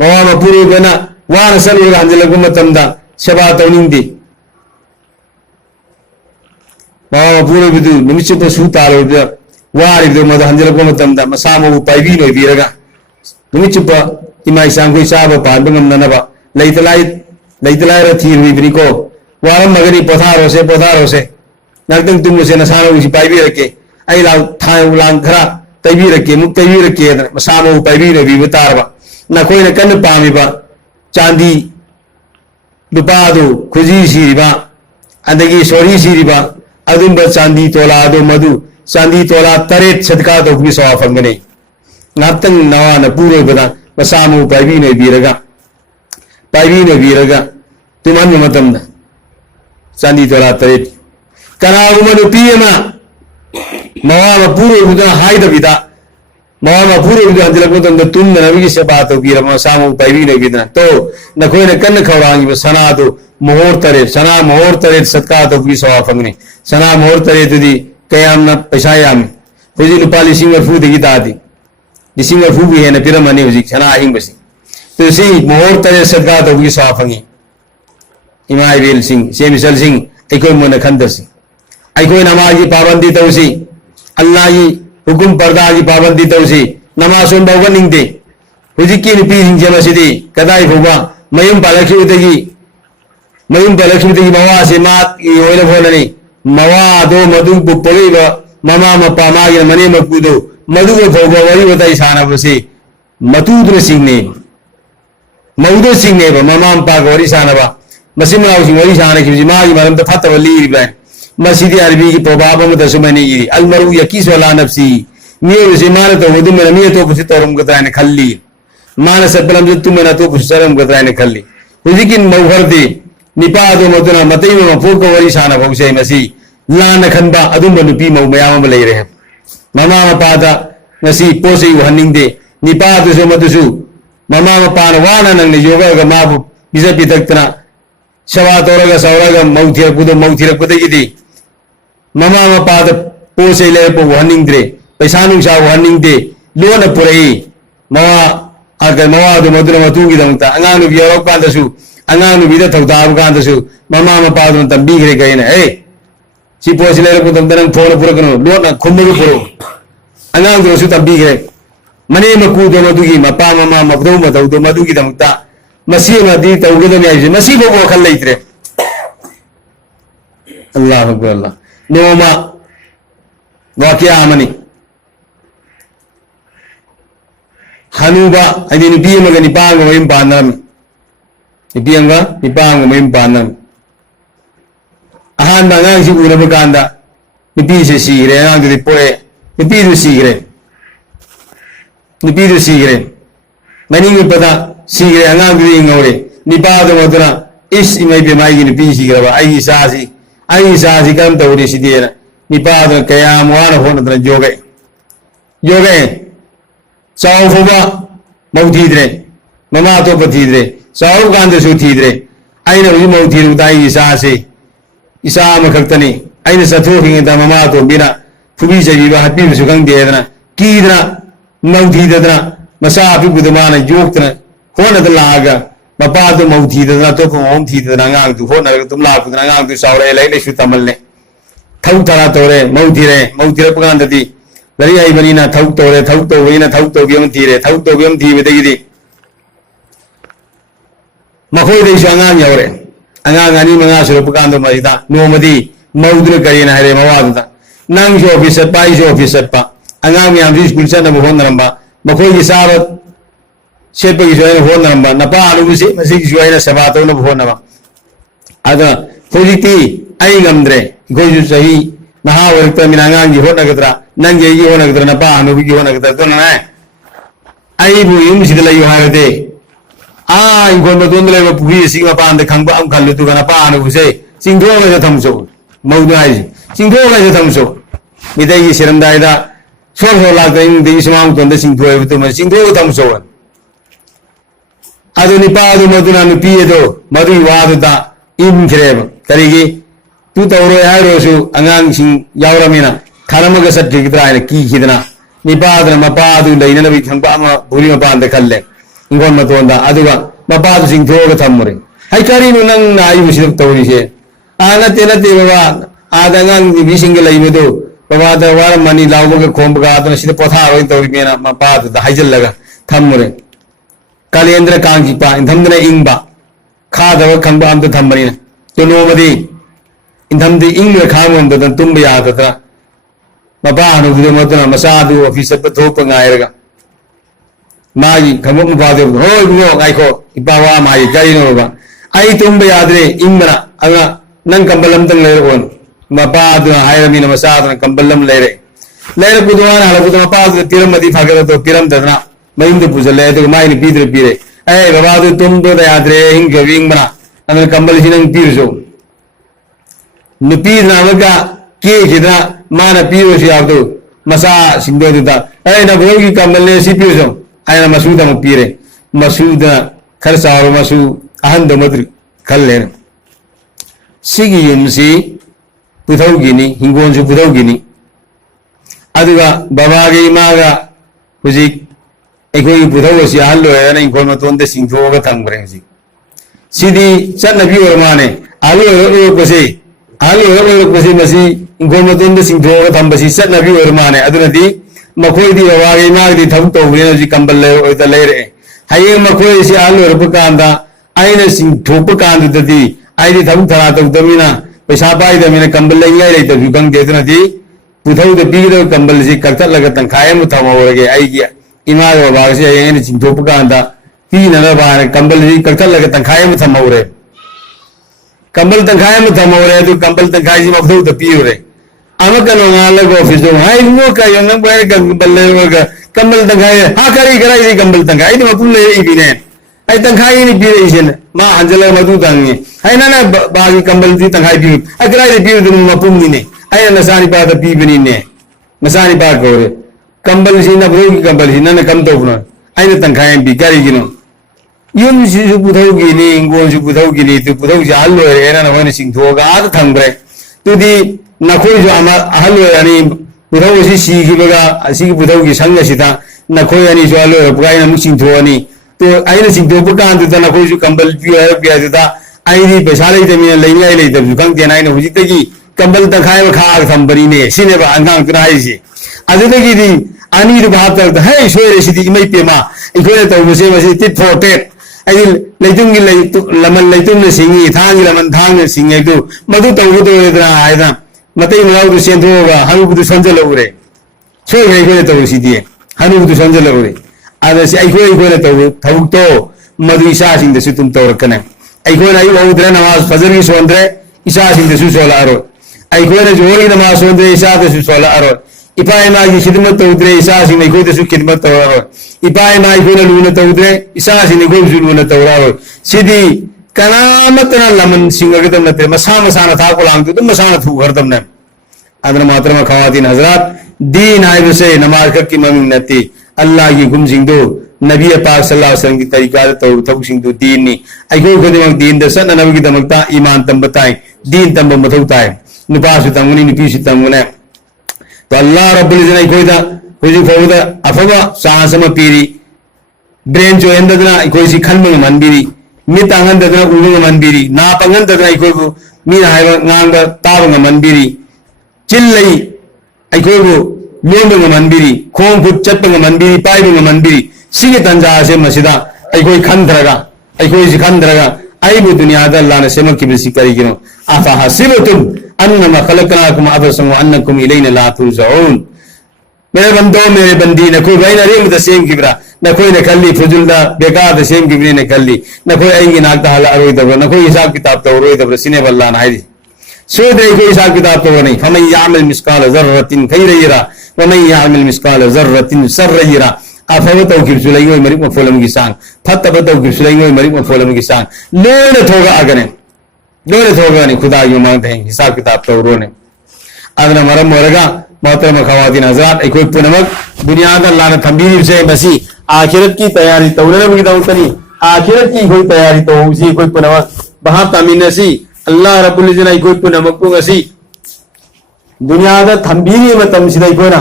मवा मपूरे बना वान सलु हंजल गुमतमदा शबा तौनिंदी मामा पूरे बिदु निमिषप सूतारो वारिदो मद हंजल को मतमदा मसामो पाइबी नो बीरगा निमिषप इमाई सांगोई साब पांबंग ननबा लैतलाई र थीरवी ब्रिको वारम मगरी पथारो से नगदंग तुम से नसानो उसी पाइबी रखे आई ला थाय उलांग खरा तैबी रखे मुक तैबी रखे मसामो पाइबी नो बी बतारबा न कोई न कन पामीबा चांदी दुपादो खुजी सीरिबा अंदगी सोरी सीरिबा अदुंब चांदी तोला दो मधु चांदी तोला तरेट सदका तो भी सवा फंगने नातंग नवा न पूरे बना मसामु पाइबी ने बीरगा तुमन मतम न चांदी तोला तरेट कनागु मनु पीमा मवा म पूरे बुदा हाय दबिदा मवा म पूरे बुदा हजलक मतम द तुम नबी से बात हो बीर मसामु पाइबी ने बिदना तो न कोई न कन खवरांगी सना तो मोहर तरेट सदका तो भी सवा फंगने सना मोहर तरे तुदी कयाम न पैसा याम हुजी लुपा लिसिंग मरफू दगी तादी लिसिंग मरफू भी है न पिरम अने हुजी सना आहिंग बसी तो सी मोहर तरे सदका तो भी सवा फंगे इमाई बेल सिंह से मिसल सिंह एकोई मन खंदर सिंह एकोई नमाज की पाबंदी तो उसी अल्लाह की हुकुम पर्दा की पाबंदी तौसी नमाज सोम बाउगा निंगते हुजिकी नुपी सिंजे मसिदी कदाई फौबा मयुम पालखिबदगी मवा से मात योइना फोननी मवा दो मधु बुप्पलीबा ममा मपा मागी मने मकुदो मधु फौबा वरी बताई सानबसे मतुद्र सिंहने मौदो सिंहने ममा मपा वरी सानबा मसिम राउसिंग वरी सानखिबजी मागी मरमदा फतवा लीरिबा मसीदी अरबी की प्रभाव में दसमने गिरी अलमरु यकीस वाला नफ्सी मियो से माने तो वदु में मियो तो कुछ तोरम गतरा ने खल्ली माने सबलम जो तुम ना तो कुछ सरम गतरा ने खल्ली हुजिकिन मौहरदी निपादो मदुना मतई में फुक वरी साना भौसे मसी लान खनबा अदुम नुपी मौ मयाम ले रहे ममा मपादा नसी पोसे हनिंग दे निपादो से मदुसु ममा मपान वाना नंग योगा ग माबु बिजा पितक्तना शवा तोरगा सौरगा मौथिर पुदगिदी ममा मपाद पोसे ले पो हनिंग दे पैसा नुसा हनिंग दे लोन पुरई मवा आगर मवा दो मदुना मतुगी दंता अंगानु बियो कांदसु अंगानु बिदा थौदाब कांदसु ममा मपाद तंबी गरे गयना ए सी पोसे ले को तंदन फोन पुरकनो लोन खुम्मु पुरो अंगानु दोसु तंबी गरे मने मकु दो मदुगी मपा ममा मबदो मदौ दो मदुगी दंता मसी मदी तौगदो ने मसी बो खल लेत्रे अल्लाह अकबर अल्लाह नोमा वाकिया आमनी हनुबा अदि निपी मग निपांग मयम पानम निपियंगा निपांग मयम पानम अहान बांगांग सि उरब कांदा निपी से सीरे अंग दि पोए निपी दु सीरे मनिंग पता सीरे अंगांग दि इंगोरे निपाद मदना इस इमय पे माई निपी सीरबा आई सासी काम तौरी सिदेना निपाद कयाम वान होनद्र जोगे चाव फुबा मौथीद्रे ममा तो पथीद्रे चाव कांदसु थीद्रे आइना हुजि मौथीरु दाई इसा मखक्तनी आइना सथोखिंगदा ममा तो बिना फुबी जबीबा हपीबसु खंगदेदना कीदना मौथीदना मसा अपिबुदमाना योक्तना होनद लागा मपा तो मौथीदना तो होम थीदना ngang tu होनर तुम लाकुदना ngang tu सावरे लाइले सु तमलने थौ थरा तोरे मौथीरे पगांददी लरी आई बनीना थौ तोरे थौ तो वेना थौ तो गेम थीरे थौ तो गेम थी बेदगिदी मखोय दे सांगांग यावरे अंगांग ani manga suru pagando marida nomadi maudre karina hare mawada nang jo officer pai jo officer pa angang yam ji school chana mo honramba मखोय की साबत शेप की जोइन हो नंबर नपा आलू से मसी जोइन सबातो न हो नबा अदा होजिती आई गमद्रे गोजु सही नहा वर्त मिनांगा की हो नगद्रा नंगे की हो नगद्रा नपा आलू की हो नगद्रा तो ना आई बु युम सिदला यु हारते आ इगोन मदोंदले पुगी सिमा पांद खंबा अम खल्लु तु नपा आलू से सिंधो में थमसो मौदाई सिंधो में थमसो मिदे की शरमदायदा सोल लागे दी समांग तो सिंधो तो सिंधो थमसो ಅದು ನಿಪಾದು ಮಧುನ ನುಪಿಯದು ಮಧು ವಾದದ ಇಂಖ್ರೇಬ ಕರಿಗೆ ತು ತೌರೋ ಯಾರೋಸು ಅಂಗಾಂಗ್ ಯಾವರಮಿನ ಖರಮಗ ಸಟ್ಟಿಗಿದ್ರ ಆಯ್ನ ಕೀಹಿದನ ನಿಪಾದನ ಮಪಾದು ಲೈನನ ವಿಖಂಬ ಅಮ ಭೂರಿ ಮಪಾಂದ ಕಲ್ಲೆ ಇಂಗೋನ್ ಮತೋಂದ ಅದುಗ ಮಪಾದು ಸಿಂಥೋಗ ಥಮ್ಮರೆ ಹೈ ಕರಿನು ನಂ ನಾಯಿ ಮುಸಿದ ತೌರಿಸೆ ಆನತೆ ನತೆ ಬಾಬಾ ಆದಂಗಾಂಗ್ ವಿಸಿಂಗ ಲೈಮದು ಬಾಬಾದ ವಾರ ಮನಿ ಲಾವುಗ ಖೋಂಬಗ ಆತನ ಸಿದ ಪೊಥಾ ಹೋಯ್ ತೌರಿ ಮೇನ ಮಪಾದು ಹೈಜಲ್ಲಗ ಥಮ್ಮರೆ कालेंद्र कांगिपा इंधमदने इंगबा खादव खंबा अंत थंबनी तो नोमदी इंधमदी इंग खामोंद दन तुंब यादता मपा अनुदे मदना मसादु ऑफिस पे थोप ngairga मागी खंबम बादे हो गुयो गाइको इपावा माई गाइनोगा आई तुंब यादरे इंगना अगा नंग कंबलम तंग लेरगोन मपा दु हायरमीन मसादु कंबलम लेरे कुदवान हलकुद मपा दु तिरमदी फागर तो तिरम दना महिंद पुजले तो माइने पीद्रे पीरे ए बाबा तो तुम तो याद्रे हिंग विंग बना अन कंबल सिनंग पीरसो नुपी नामका के किदा मान पीरो से आवतो मसा सिंदो दिता ए ना बोगी कंबल ने सी पीरसो आयना मसूदा म पीरे मसूदा खरसाव मसू अहंद मद्र खल्ले सिगी युमसी पुथौगिनी हिंगोन सु पुथौगिनी अदुगा बाबागे इमागा हुजिक एकोई पुथौसी हल्लो है ना इनको मतोंदे सिंथोगा थंगरे जी सीधी चन्नबी वरमाने आलू कोसे मसी इनको मतोंदे सिंथोगा थंबसी चन्नबी वरमाने अदुनदी मखोदी बाबागी मागदी थबक तौबनेना जी कंबल लेरे हयेंग मखोई से आल लोरप कांदा आइना सिंग थोप कांदुददी आइदी थबक थरा तौदमिना पैसा पाइदमिना कंबल लेंगाई लेतबु खंगदेदना दी पुथौद पीगद कंबल से कक्थलग तंखाय म थमौरगे आइगी इमा बाबागी से हयेंग सिंग थोप कांदा पीनना बाने कंबल से कक्थलग तंखाय म थमौरे कंबल तंखाय म थमौरे तो कंबल तंखाय से मखौद पीउरे अमकनो नालग ऑफिस दो हाय मो का यंग बाय कंबल लेगा कंबल तंखाय हा करी कराई कंबल तंखाय इदि मपुल ले इबिने आई तंखाय नि पीरे इसन मा हंजल मधु तंगे हाय ना बागी कंबल दी तंखाय पी अकराई पी दु मपुम नि आई नसानी पा द पी बनी ने नसानी पा कोरे कंबल सी न ब्रो की कंबल सी न कम तो बनो आई न तंखाय बी करी गिनो युम सी सु पुथौगी नि इंगो सु पुथौगी नि तु पुथौ जाल लो रे ना होने सिंथोगा आ थंगरे तुदी नखोई जो अहल यानी पुथौ सी सीगिबगा असी पुथौ की संग सिता नखोई यानी जो अलो पुगाई न सिंथोनी तो आइना सिंथोप कांदु द नखोई जो कंबल पिया पिया दुदा आइदी पैसा ले तमिना लेंगाई ले तब जुकांग तेनाई न हुजितगी कंबल तखाय खा थंबरी ने सिने बा अंगांग तुनाइसी अदुदगी दी अनी दु भात त है सोरे सिदी इमै पेमा इखोने तौबसे मसे टिट फोटेट आई लेतुंगी ले लमन लेतुंग सिंगी थांगी लमन थांग सिंगे दु मधु तौबु तो इदरा आयदा मतई मलाउ सेंथोगा हनुबुदु संजलउरे सोय इखोने तौसिदी हनुबुदु संजलउरे आदसे इखोने तौबु थौतो मधु इसा सिंग दसु तुम तौरकने इखोने आई बहुद्रे नमाज फजर की सोंद्रे इसा सिंग दसु सोला अरो इखोने जोरी नमाज सोंद्रे इसा दसु सोला अरो इपाय मा की खिदमत तौद्रे इसा सिंग इखो दसु खिदमत तौरो इपाय मा इखोने लुना तौद्रे इसा सिंग इखो दसु लुना तौरो सिदी कनामतना लमन सिंगगदम नते मसा मसाना था को लांग तो मसाना थू हरदम ने अदर मात्रमा खवातीन हजरत दीन आय से नमाज की ममिंग नती अल्लाह की गुम सिंह दो नबी पाक सल्लल्लाहु अलैहि वसल्लम की तरीका तो थब सिंह दो दीन नी अगो खदमक दीन द सन नबी की दमकता ईमान तम बताए दीन तम मथौताए नुपासु तंगुनी निपीसु तंगुने तो अल्लाह रब्बुल इज्जत कोइदा हुजि फौदा अफवा सासम पीरी ब्रेन जो एंददना कोई सी खनम मनबीरी मित अंगंददना उंग मनबीरी ना पंगंददना कोइबु मीना हायबा ngang ताबंग मनबीरी चिल्लई अखोइबु लोंबंग मनबीरी खोंग खुद चटबंग मनबीरी पाइबंग मनबीरी सिगे तंजा से मसिदा अखोइ खंदरगा अखोइ सि खंदरगा आइबु दुनियादा अल्लाह ने सेमकिबिसि करिगिनो आफा हसिबतुम अन्नमा खलकनाकुम अबसम व अन्नकुम इलैना ला तुरजऊन मेरे बंदो मेरे बंदी न कोई भाई नरेंग द सेम किबरा न कोई न कल्ली फजुलदा बेकार द सेम किबरी न कल्ली न कोई आएगी नाक हल अरोई दब न कोई हिसाब किताब तो रोई दब सिने बल्ला ना है सो दे कोई हिसाब किताब तो नहीं फमन यामल मिस्काल जर्रतिन खैरयरा व मन यामल मिस्काल जर्रतिन सरयरा अफवतो किबसुलैगो मरि मफोलम की सांग फतबतो किबसुलैगो मरि मफोलम की सांग लोन थोगा अगने लोन थोगा नहीं खुदा यो मांगते हैं हिसाब किताब तो रोने अदना मरम मोरगा मोहतरम खवातीन हजरात कोई पुनमक बुनियाद अल्लाह ने थंबीर से बसी आखिरत की तैयारी तौरब की तौतनी आखिरत की कोई तैयारी तो उसी कोई पुनमक बहा तमीनसी अल्लाह रब्बुल इज्जत कोई पुनमक को गसी बुनियाद थंबीर मतम सिदai कोना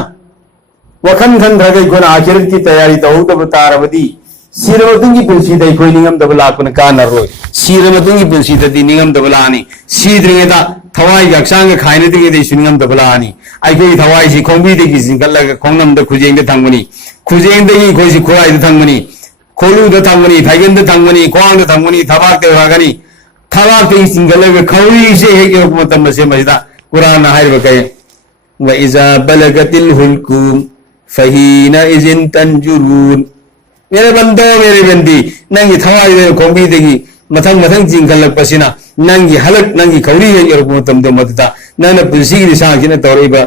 वखन खन धगै कोना आखिरत की तैयारी तो तब तारबदी सिरमतुंगी पुलसीदai कोई निगम दबलाकुन का नरोय सिरमतुंगी पुलसीददी निगम दबलानी सीद्रिंगदा थवाई गक्षांग खाइने दिगे सुनिगम दबलानी आइकोई थवाई सि खोंबी दिगी जिंगलग खोंगम द खुजेंग द थंगमनी खुजेंग दगी खोई सि Khorai the थंगमनी खोलु the थंगमनी फाइगन the थंगमनी खोंग the थंगमनी थबाक ते रागनी थबाक ते जिंगलग खौरी से हे के मतम से मजदा कुरान हाइर बकय व इजा बलगतिल हुलकुम फहीना इजिन तंजुरून मेरे बंदो मेरे बंदी नंगी थवाई दे खोंबी दिगी मथंग मथंग जिंगलग पसिना नंगी हलक नंगी खौरी हे के मतम दो मददा नन पुसी की सांगिन तौरीबा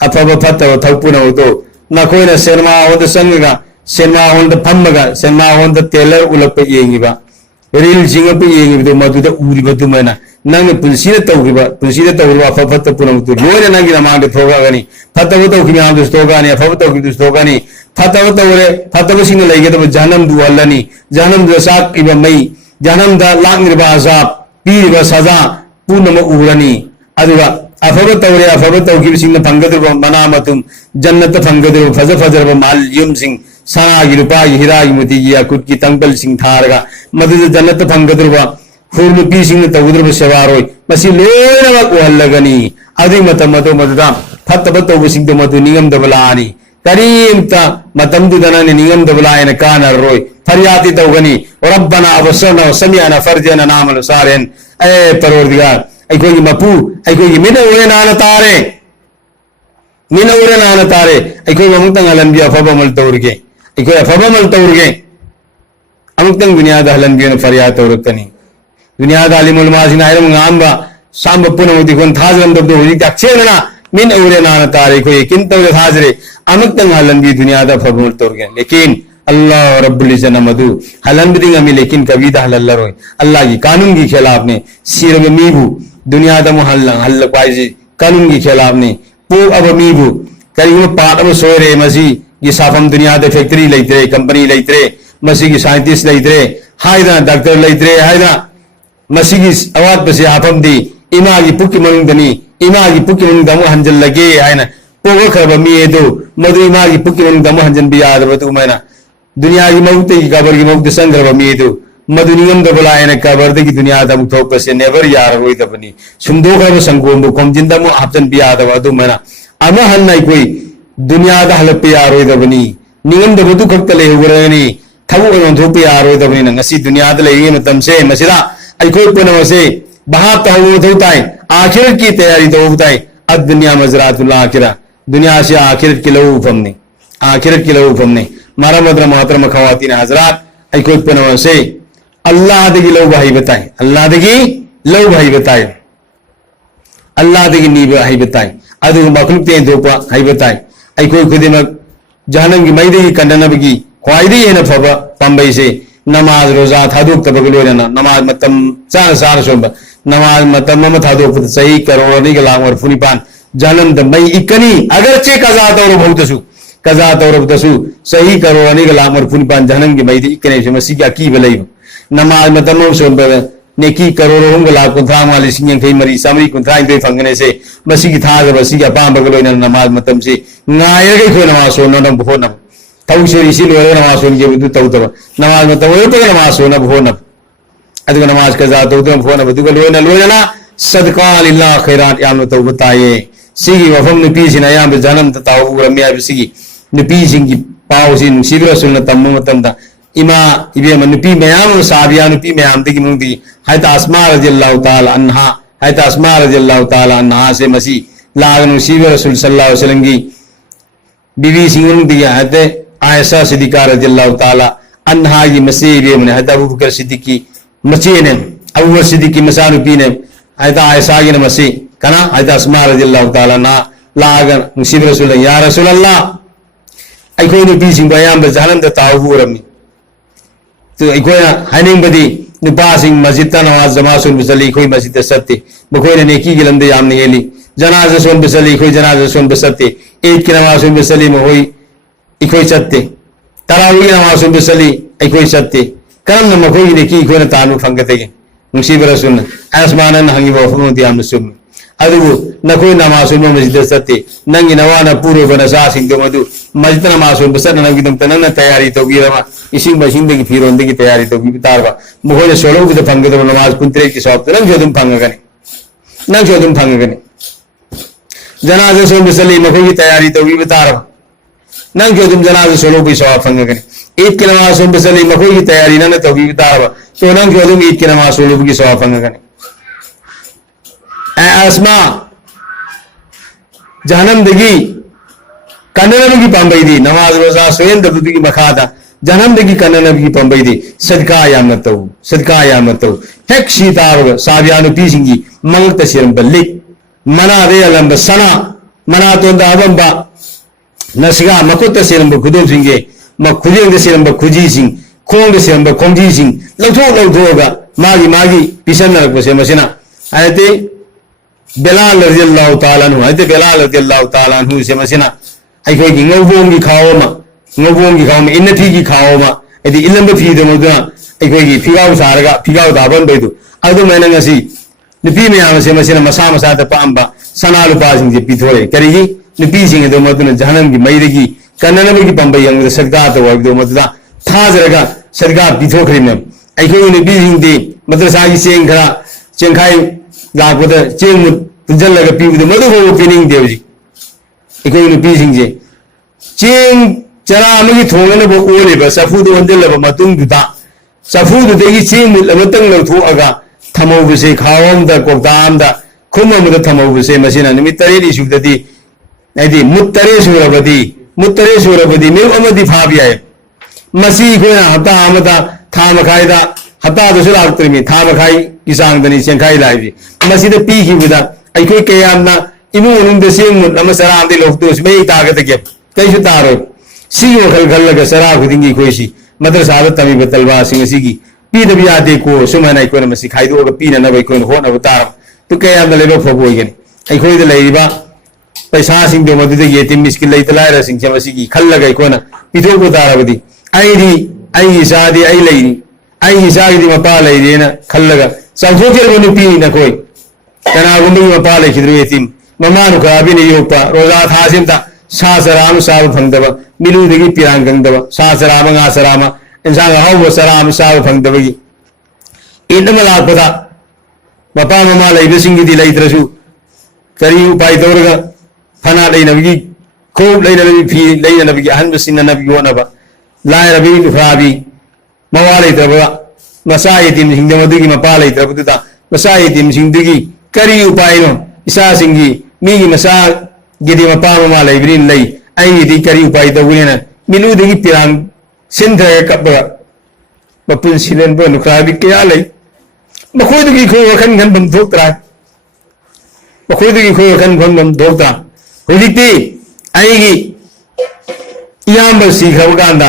अफब फतव थौपुन तो नखोइना सिनेमा होद संगगा सिनेमा होद फम्मगा सिनेमा होद टेलर उलप येंगिबा रील जिंगप येंगिबदो मदुदा उरिबदु मैना नंग पुलसीने तौगिबा पुलसीने तौरिबा अफब फत पुनम तो लोने नंगी नमांग थोगागनी फतव तो कियाम दुस्तोगानी अफब तो कि दुस्तोगानी फतव तौरे फतव सिंग लेगेदब जहनम दु अल्लानी जहनम द साक इबा मई जहनम द लांगरिबा अजाब पीरिबा सजा पूनम उरनी अदुगा अफब तौरे अफब तौगिबसिंग फंगदब मनामतुम जन्नत फंगदब फज फजरब माल युमसिंग सागी रुपागी हिरागी मुतिगी अकुट की तंगल सिंग थारगा मदुद जन्नत फंगदब फुर्नु पीसिंग तौदरब सेवारोय मसी लोनमक वहल्लगनी अदि मतम मतो मददा फतब तौबसिंग मदु निगम दबलानी करीमता मतमदुदना ने निगम दबलायन कानरोय फरियादी तौगनी रब्बना वसना समिअना फरजना नामल सारेन ए परवरदिगार अखोई मपू अखोई मिनौरे नाना तारे अखोई अमुक्तंग हलनबी अफबमल तौरगे अखोई अफबमल तौरगे अमुक्तंग दुनियादा हलनबी फरियाद तौरकनी दुनियादा अलिमुल मासिना आयरम गांबा सांब पुनमुदी कोन थाजरम दबदो हुजी तक्षेना मिन औरे नाना तारे को यकीन तो हाजरे अमुक्तंग हलनबी दुनियादा फबमल तौरगे लेकिन अल्लाह रब्बुल इज्जत नमदु हलनबी गमी लेकिन कविदा हलल्लरोय अल्लाह की कानून की खिलाफ ने सिर में मीबू दुनियादा मुहल्ला हल्ल पाइजी कानून की खिलाफ ने पू अब मीबू करीब पाट अब सोरे मसी ये साफम दुनियादा फैक्ट्री लेते कंपनी लेते मसी की साइंटिस्ट लेते हायदा डॉक्टर लेते हायदा मसी की अवाद बसे हाफम दी इमा की पुकी मनुदनी इमा की पुकी मनुदम हंजल लगे आयना पोगो खरब मीदो मधु इमा की पुकी मनुदम हंजन भी याद बतु मैना दुनिया की मौत की कबर की मौत संग्रह मीदो मधु निगम दबलायन कबर की दुनिया दम थोप से नेवर यार होई दबनी सुंदो खरब संगोम कोम जिंदा मु हापन भी याद बतु मैना अमा हन कोई दुनिया दा हल पे यार होई दबनी निगम दबदु खक्त ले हुरनी थबु न थोप यार होई दबनी ngasi दुनिया दा लेगे मतम से मसिरा अखोई पुनवसे बहा तहु थोताई आखिरत की तैयारी तो होताई अद दुनिया मजरातुल आखिरा दुनिया से आखिरत की लहू फमने आखिरत की लहू फमने मारा मदर मोहतरम खवातीन हजरात अखोई पुनवसे अल्लाह दगी लहू भाई बताए अल्लाह दगी लहू भाई बताए अल्लाह दगी नीब भाई बताए अदु मखलूक ते दोपा भाई बताए अखोई खुदिमक जहन्नम की मैदगी कंडनबगी ख्वाइदी है न फबा पंबई से नमाज रोजा थादुक तबगलोना नमाज मतम चार सार सोब नमाज मतम मम थादुक सही करोड़ नि गलाम और फुनिपान जन्म द मई इकनी अगर चे कजा तौर बहुतसु सही करोड़ नि गलाम और फुनिपान जन्म की मई इकने से मसी क्या की बलई नमाज मतम सोब नेकी करोड़ होंग लाख कुंथरा वाली सिंह कई मरी समरी कुंथरा इंदे फंगने से मसी की थाज बसी का पाम बगलोना नमाज मतम से नायगे खो नमाज सोना न बहुना तौशरी सी लोरे नमाज सोन के बुदु तौ तब नमाज में तौ तो नमाज सोना भोन अदु नमाज का जा तौ तो भोन बदु लोना सदका लिल्लाह खैरात याम तौ बताए सिगी वफम नुपी सिन याम जन्म ताऊ रम्या सिगी नुपी सिंह की पाव सिन सिबिर सुन तम मतम दा इमा इबे नुपी मयाम साबिया नुपी मयाम दगी मुंदी हैता अस्मा रज़ियल्लाहु ताला अन्हा हैता अस्मा रज़ियल्लाहु ताला अन्हा से मसी लागन सिबिर रसूल सल्लल्लाहु अलैहि वसल्लम की बीवी सिंह दिया हैते आयशा सिद्दीका रज़ियल्लाहु ताला अन्हा की मसीह ने हज़रत अबू बकर सिद्दीक की मसीह ने अबू बकर सिद्दीक की मसानुपी ने हज़रत आयशा की मसीह कना हज़रत अस्मा रज़ियल्लाहु ताला ना लागन मुसीब रसूल या रसूल अल्लाह अखोई नुपी सिंह बयाम जहनम द ताऊ रमी तो अखोई हाइनिंग बदी नुपा सिंह मस्जिद ता नमाज जमा सुन बसली कोई मस्जिद सत्ते बखोई ने नेकी के लंदे याम ने हेली जनाजा सुन बसली कोई जनाजा सुन बसते ईद की नमाज सुन बसली में होई इकोई सत्ते तरावी नमाज सुन बसली इकोई सत्ते करम न मखोई ने की इकोई न तानु फंगते के मुसीब रसूल आसमान हंगी वफम दियाम सुन अदु नकोई नमाज सुन मस्जिद सत्ते नंगी नवाना पूर्व बनसा सिंह दो मधु मस्जिद नमाज सुन बसत नंगी दम तनन तैयारी तो गिरमा इसिंग बसिंग की फिरोंद की तैयारी तो बितारबा मखोई ने सोलो बिद फंगे तो नमाज कुंतरे की सौब नंग जोदुम फंगगने नंग जोदुम फंगगने जनाजा सुन बसली मखोई की तैयारी तो बितारबा नंग जो तुम जनाजा सोलो भी सवाब फंगगने ईद की नमाज सुन बसली मखोई की तैयारी न तो भी बितारबा तो नंग जो तुम ईद की नमाज सोलो की सवाब फंगगने ए अस्मा जहनम दगी कन्नम की पंबई दी नमाज रोजा सोयन दबदु की मखादा जहनम दगी कन्नम की पंबई दी सदका यामतो हेक सीतार साबियानु पीसिंगी मंग तसिरम बल्लिक मना दे अलम सना मना तो दाबंबा नसिगा मकुत सेरंब खुदो सिंगे मखुजेंग सेरंब खुजी सिंह खोंग सेरंब खोंजी सिंह लौथोगा मागी पिसन नरक से मसिना आयते बेलाल रज़ियल्लाहु ताला अन्हु आयते बेलाल रज़ियल्लाहु ताला अन्हु से मसिना अखोई की ngobong की खाओ मा इन्नथी की खाओ मा यदि इलंब फी दो मदुना अखोई की फिगाव सारगा फिगाव दाबन बैदु अदु मैंने ngasi नुपी मयाम से मसिना मसा मसा द पांबा सना लुपा सिंह जे पिथोरे करिगी नुपी सिंह दो मदुना जहनम की मैदगी कन्नम की पंबई अंग सदका तो दो मदुना थाजरगा सदका पिथोखरि में अखोई नुपी सिंह दे मद्रसा की चेंग खरा चेंखाई लापद चेंग तुजल लगा पीबद मदु हो पिनिंग देवजी अखोई नुपी सिंह जे चेंग चरा अमगी थोंगन बो ओलेबा सफुदो वंजलबा मतुंगदुदा सफुदुदगी चेंग मुलबतंग लौथोअगा थमौबसे खावमदा कोक्तामदा खुममदा थमौबसे मसिना निमित तरेदी सुददी आइदी मुत्तरे सुरबदी मेव अमदी फाबि आए मसी खोना हता आमदा था मखाइदा हता दसु लाक्तरिमी था मखाइ किसांगदनी सेंखाइ लाइबी मसीदा पीखिबदा अइखोय कयामना इमुंग उनुंगदा सेंगमुत अमा सरामदि लोक्तोस मै तागतगे कैसु तारो सिगी वखल खल्लगा सरा खुदिंगी खोइसी मद्रसादा तमीब तलबा सिंगसिगी पीदबि यादे को सुमना अइखोना मसी खाइदोगा पीनना अइखोना होनबा तारम तो कयामना लेबा फबोइगनी अइखोयदा लैरिबा पैसा सिंह मधुद येतिम मिस्किन लेतलायरा सिंह मसीगी खल्लगा अइखोना पिथोको तारबदी अइदी अइ इसादी अइ लैरी अइ इसागी मपा लैरेना खल्लगा संसोकेरबा नुपी नकोय कनागुंदगी मपा लैखिद्रो येतिम ममानु खराबिने योपा रोजा थासिमता सासराम साब फंगदबा मिलुदगी पिरांग गंगदबा सासराम गासराम इंसान हाव सराम साब फंगदबगी इनम लापदा मपा ममा लैबसिंगी लैत्रसु करी उपाय तौरगा फना लैनबगी खूब लैनबगी फी लैनबगी अहन सिन्नबगी होनबा लायरबी नुफ्राबी मवा लैत्रबा मसा यतीम सिंगदमदगी मपा लैत्रबदुदा मसा यतीम सिंगदगी करी उपाय नो इसा सिंगी मीगी मसा गिदी मपा ममा लैब्रिन लै अइदी करी उपाय तौगुनेना मिलुदगी पिरांग सिंधरगा कपबा मपुन सिलेनबो नुफ्राबी कया लै मखोयदगी खो वखन गन बम थोक्तरा मखोयदगी खो वखन गन बम थोक्ता हुजिती अइगी इयाम सिखरबगांदा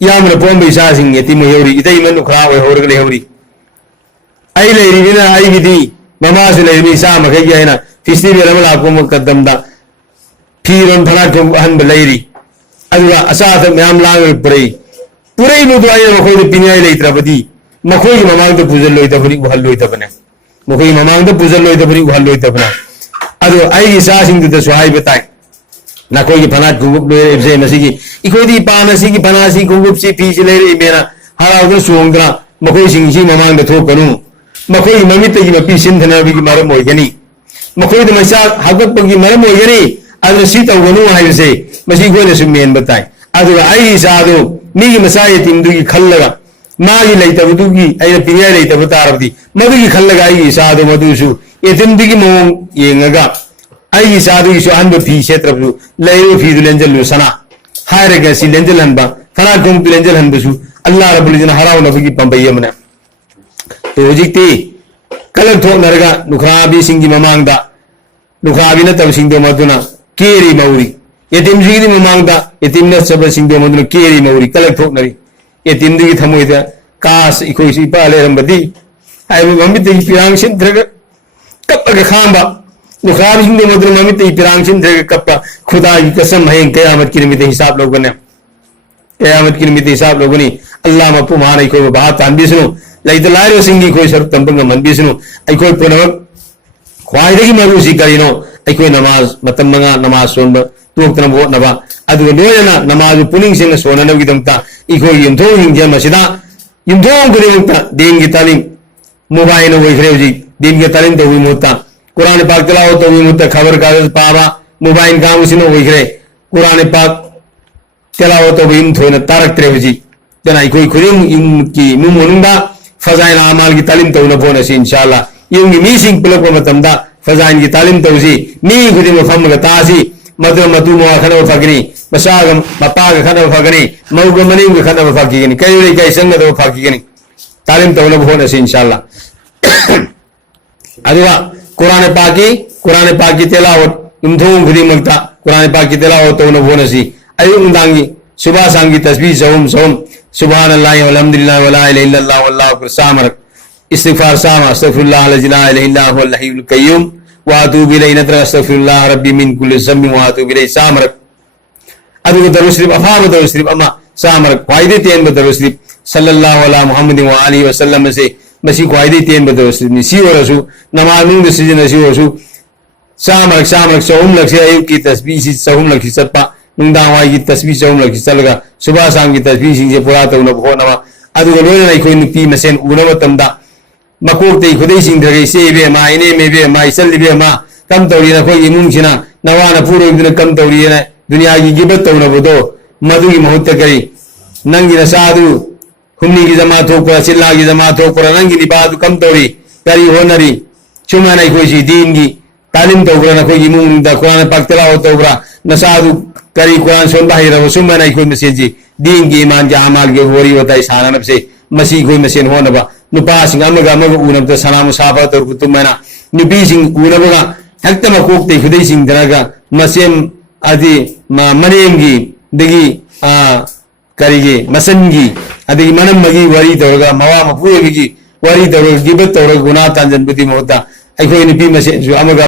इयामना पोंब इसासिंग यतिम हेउरी इदै मनु खरा ओय होरग लेहउरी अइ लैरिबिना अइगिदी ममासु लैरिबि इसा मखैगी हैना फेस्टिवल अमा लाको मुकद्दमदा फिरन फना को अहन लैरी अदुगा असाथ म्याम लांग पुरै पुरै नु दुआय मखोयद पिनियाय लैत्रबदी मखोयगी ममांगद पुजल लोइदबनी उहल लोइदबने मखोयगी ममांगद पुजल लोइदबनी उहल लोइदबना अदु अइ इसासिंग दुद सुहाय बताय नकोई फना गुगुप लोइबसे मसिगी इखोयदी पानसिगी फनासी गुगुपसी फीसी लैरे इमेना हराउद सुंगद्रा मखोय सिंगसी ममांगद थोकनु मखोयगी ममितगी मपि सिंधनबगी मरम ओइगनी मखोयद मसा हगपगी मरम ओइगनी अदु सी तौगनु हाइबसे मसी गोने सुमेन बताय अदु अइ इसादो मीगी मसाय तिमदुगी खल्लगा मागी लैतबदुगी अइना पिनिया लैतब तारबदी मदुगी खल्लगा अइ इसादो मदुसु एतिमदुगी मोंग येंगगा अइ इसादुगी सु अनब फी क्षेत्रबु लैरो फीदु लेंजलु सना हायरगा सि लेंजल हनबा फना गुम लेंजल हनबसु अल्लाह रब्बुल इज्जत हराउनबगी पंबई यमना तो हुजिकती कलक थोनरगा नुखराबी सिंगी ममांगदा नुखराबी नतब सिंगदो मदुना केरी मौरी यतिम सिंगी ममांगदा यतिम नसब सिंगदो मदुना केरी मौरी कलक थोनरी यतिमदुगी थमोयदा कास इखोयसि पाले रंबदी आइ ममितगी पिरांग सिंद्रगा कपगा खांबा नुखराबी सिंगदो मदुना ममितगी पिरांग सिंद्रगा कपा खुदा की कसम है कयामत की निमित्त हिसाब लोगने कयामत की निमित्त हिसाब लोगनी अल्लाह मपु मान इखोय बात तानबिसनु लैद लायरो सिंगी खोय सर तंबंग मनबिसनु अइखोय पुनमक ख्वाइदगी मरुसी करिनो अइखोय नमाज मतम मंगा नमाज सोनब तोक्तन बो नबा अदु लोयना नमाज पुनिंग सिंग सोननबगी दमता इखोय यंथो हिंजे मसिदा यंथो गुरिमुक्ता दिन की तालीम मोबाइल होइखरे जी दिन की तालीम तो हुई मुत्ता कुरान पाक तिलावत तो हुई मुत्ता खबर कागज पावा मोबाइल काम उसी में होइखरे कुरान पाक तिलावत तो हुई थोना तारक त्रे हुजी जना इखोय खुरिम की नुमुनुंदा फजाइल अमाल की तालीम तो न से इंशाल्लाह युंगी मीसिंग पुलक मतमदा फजाइल की तालीम तो उसी मी खुदी मफम तासी मदर मतु मो खनव फगनी मसाग मपाग खनव फगनी मौग मनिंग खनव फगनी कई कई संग दो फगनी तालीम तो न से इंशाल्लाह अदुवा कुरान पाकी तिलावत इमथों खुदी मक्ता कुरान पाकी तिलावत तो न सी अयुंदांगी सुबह सांगी तस्बीह सौम सुबहानल्लाह वल्हम्दुलिल्लाह वला इलाहा इल्लल्लाह वल्लाहु अकबर सामर इस्तिगफार सामा अस्तगफिरुल्लाह अल्लज़ी ला इलाहा इल्ला हुवल हय्युल क़य्यूम व अतूबु इलैहि नत्र अस्तगफिरुल्लाह रब्बी मिन कुल्लि ज़म्बिन व अतूबु इलैहि सामर अदु दरुश्रीफ अफाम दरुश्रीफ अमा सामर ख्वाइदे तेन दरुश्रीफ सल्लल्लाहु अला मुहम्मद व आलिहि वसल्लम से मसी ख्वाइदे तेन दरुश्रीफ नि सी वरसु नमाज नुंग सिजन सी वरसु सामर सौम लक्ष्य अयुब की तस्बीह सी सौम लक्ष्य सत्पा नुंदावाई की तस्बीह सौम लक्ष्य चलगा सुबह शाम की तस्बीह सिंजे पुरा तौन होनवा अदुगा लोयना अखोय नुपी मसेन उनब तमदा मकोक्तै खुदै सिंधगै सेबे माइने मेबे माइसल लिबे मा कम तौरी नखोय इमुंग सिना नवाना पुरोइदुना कम तौरी ना दुनिया की गिबत तौनबदो मधुगी महूत करी नंगी नसादु हुमनी की जमा थोकरा चिल्ला की जमा थोकरा नंगी निबादु कम तौरी करी होनरी चुमाना कोई दीन की तालीम तौबरा नखोई इमुंग दा कुरान पाक तिलावत तौबरा नसादु करी कुरान सुन बाहिर सुमना कोई मसेजी दीन की ईमान के अमाल के वरी बताई सानब से मसी कोई मसेन होनबा नुपासिंग अमगा अमगा उनब सलाम मुसाफा तौर कुतुमना नुपीसिंग उनबगा हेक्तम कोकते खुदैसिंग दरगा मसेम अदि मनेमगी दगी करीगे मसनगी अदगी मनमगी वरी तौरगा मवा मपुएगी वरी तौरगा गिबत तौरगा गुना तांजन बुद्धि मोता अखोई नुपी मसेन अमगा